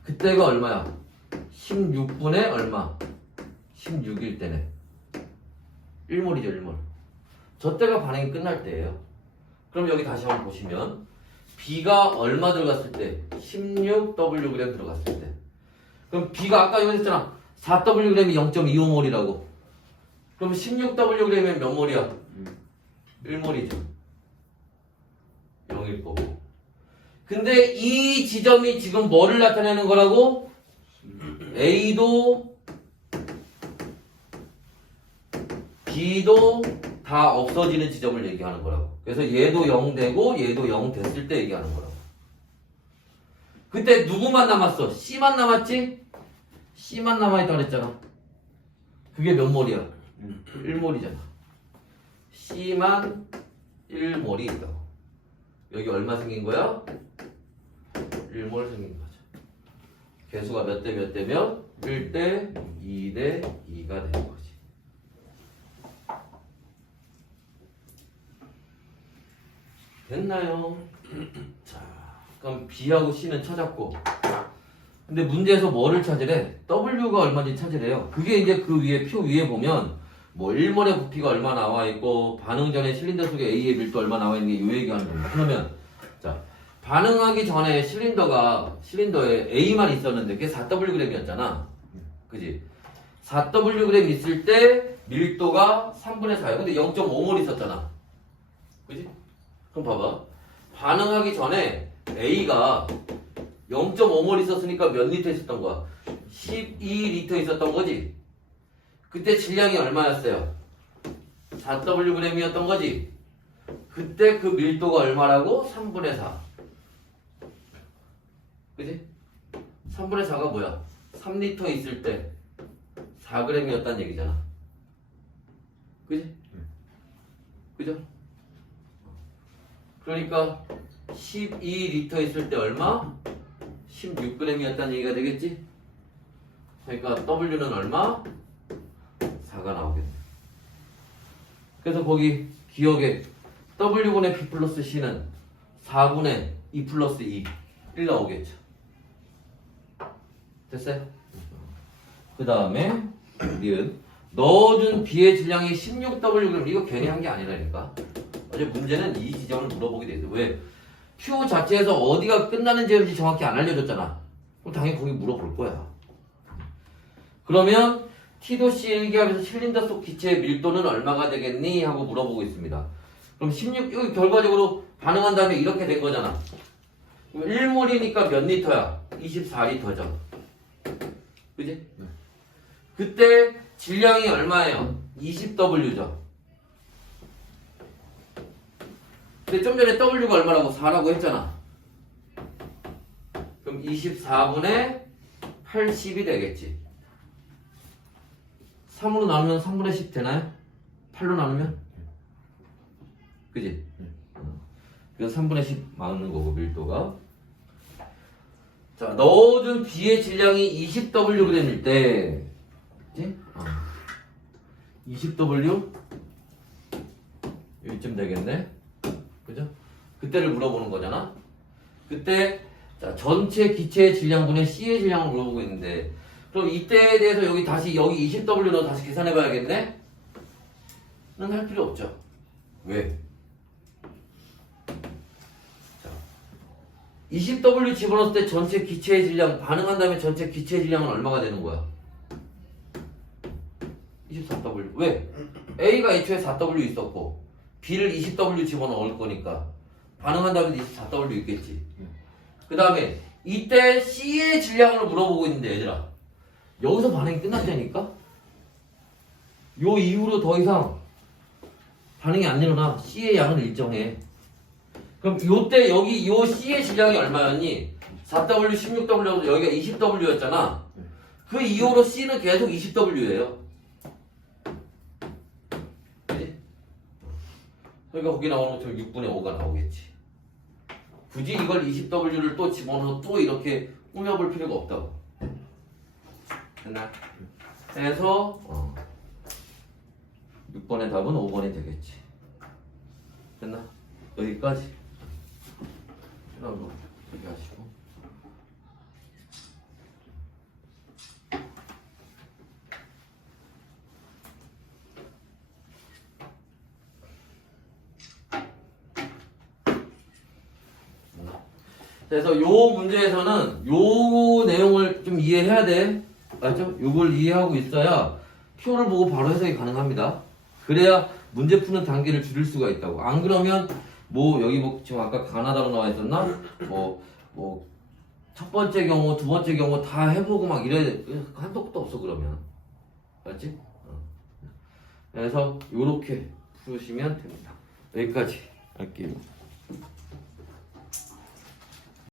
그때가 얼마야? 16분의 얼마? 16일 때네. 1몰이죠, 1몰. 저 때가 반응이 끝날 때예요. 그럼 여기 다시 한번 보시면 B가 얼마 들어갔을 때? 16Wg 들어갔을 때. 그럼 B가 아까 여기 했잖아. 4Wg이 0.25몰이라고. 그럼 16Wg면 몇 몰이야? 1몰이죠. 0일 거고. 근데 이 지점이 지금 뭐를 나타내는 거라고? A도 B도 다 없어지는 지점을 얘기하는 거라고. 그래서 얘도 0 되고 얘도 0 됐을 때 얘기하는 거라고. 그때 누구만 남았어? C만 남았지? C만 남아있다 그랬잖아. 그게 몇 몰이야? 1몰이잖아. C만 1몰이 있다고. 여기 얼마 생긴 거야? 1몰 생긴 거죠. 개수가 몇 대 몇 대면 1대 2대 2가 되는 거지. 됐나요? 자, 그럼 B하고 C는 찾았고 근데 문제에서 뭐를 찾으래? W가 얼마인지 찾으래요. 그게 이제 그 위에 표 위에 보면 뭐 1몰의 부피가 얼마 나와 있고 반응 전에 실린더 속에 A의 밀도 얼마 나와 있는 게 이 얘기하는 겁니다. 그러면 자 반응하기 전에 실린더에 A만 있었는데 그게 4Wg이었잖아. 그지? 4Wg 있을 때 밀도가 3분의 4야. 근데 0.5몰 있었잖아. 그지? 그럼 봐봐. 반응하기 전에 A가 0.5몰 있었으니까 몇 리터 있었던 거야? 12리터 있었던 거지. 그때 질량이 얼마였어요? 4Wg이었던 거지. 그때 그 밀도가 얼마라고? 3분의 4. 그지? 3분의 4가 뭐야? 3리터 있을 때 4g이었다는 얘기잖아. 그지? 그죠? 그러니까 12리터 있을 때 얼마? 16g이었다는 얘기가 되겠지? 그러니까 W는 얼마? 4가 나오겠네. 그래서 거기 기억에 W분의 P 플러스 C는 4분의 2 플러스 2 1 나오겠죠. 됐어요? 그 다음에 니은 넣어준 B의 질량이 16Wg. 이거 괜히 한 게 아니라니까. 어제 문제는 이 지점을 물어보게 돼 있어. 왜? Q 자체에서 어디가 끝나는 지점인지 정확히 안 알려줬잖아. 그럼 당연히 거기 물어볼 거야. 그러면 T도씨 일기압에서 실린더 속 기체의 밀도는 얼마가 되겠니? 하고 물어보고 있습니다. 그럼 16, 여기 결과적으로 반응한 다음에 이렇게 된 거잖아. 1몰이니까 몇 리터야? 24리터죠. 그지? 그때 질량이 얼마예요? 20W죠. 근데 좀 전에 W가 얼마라고? 4라고 했잖아. 그럼 24분의 80이 되겠지. 3으로 나누면 3분의 10 되나요? 8로 나누면? 그지? 그래서 3분의 10 맞는 거고, 밀도가. 자, 넣어준 B의 질량이 20Wg일 때, 그지? 20W? 여기쯤 되겠네? 그죠? 그때를 물어보는 거잖아? 그때, 자, 전체 기체의 질량분의 C의 질량을 물어보고 있는데, 그럼 이때에 대해서 여기 20W 너 다시 계산해 봐야겠네? 는 할 필요 없죠. 왜? 자, 20W 집어넣을 때 전체 기체의 질량, 반응한 다음에 전체 기체의 질량은 얼마가 되는 거야? 24W. 왜? A가 애초에 4W 있었고, B를 20W 집어넣을 거니까, 반응한 다음에 24W 있겠지. 그 다음에, 이때 C의 질량을 물어보고 있는데, 얘들아. 여기서 반응이 끝났다니까? 요 이후로 더 이상 반응이 안 일어나. C의 양은 일정해. 그럼 요때 여기 요 C의 질량이 얼마였니? 4W, 16W, 여기가 20W였잖아. 그 이후로 C는 계속 20W예요. 그치? 그러니까 거기 나오는 것처럼 6분의 5가 나오겠지. 굳이 이걸 20W를 또 집어넣어 또 이렇게 꾸며볼 필요가 없다고. 됐나? 해서 6번의 답은 5번이 되겠지. 됐나? 여기까지. 그럼 얘기하시고. 그래서 요 문제에서는 요 내용을 좀 이해해야 돼. 맞죠? 요걸 이해하고 있어야 표를 보고 바로 해석이 가능합니다. 그래야 문제 푸는 단계를 줄일 수가 있다고. 안 그러면 뭐 여기 뭐 지금 아까 가나다로 나와 있었나? 뭐 첫 번째 경우, 두 번째 경우 다 해보고 막 이래야 돼. 한턱도 없어 그러면. 맞지? 그래서 요렇게 푸시면 됩니다. 여기까지 할게요.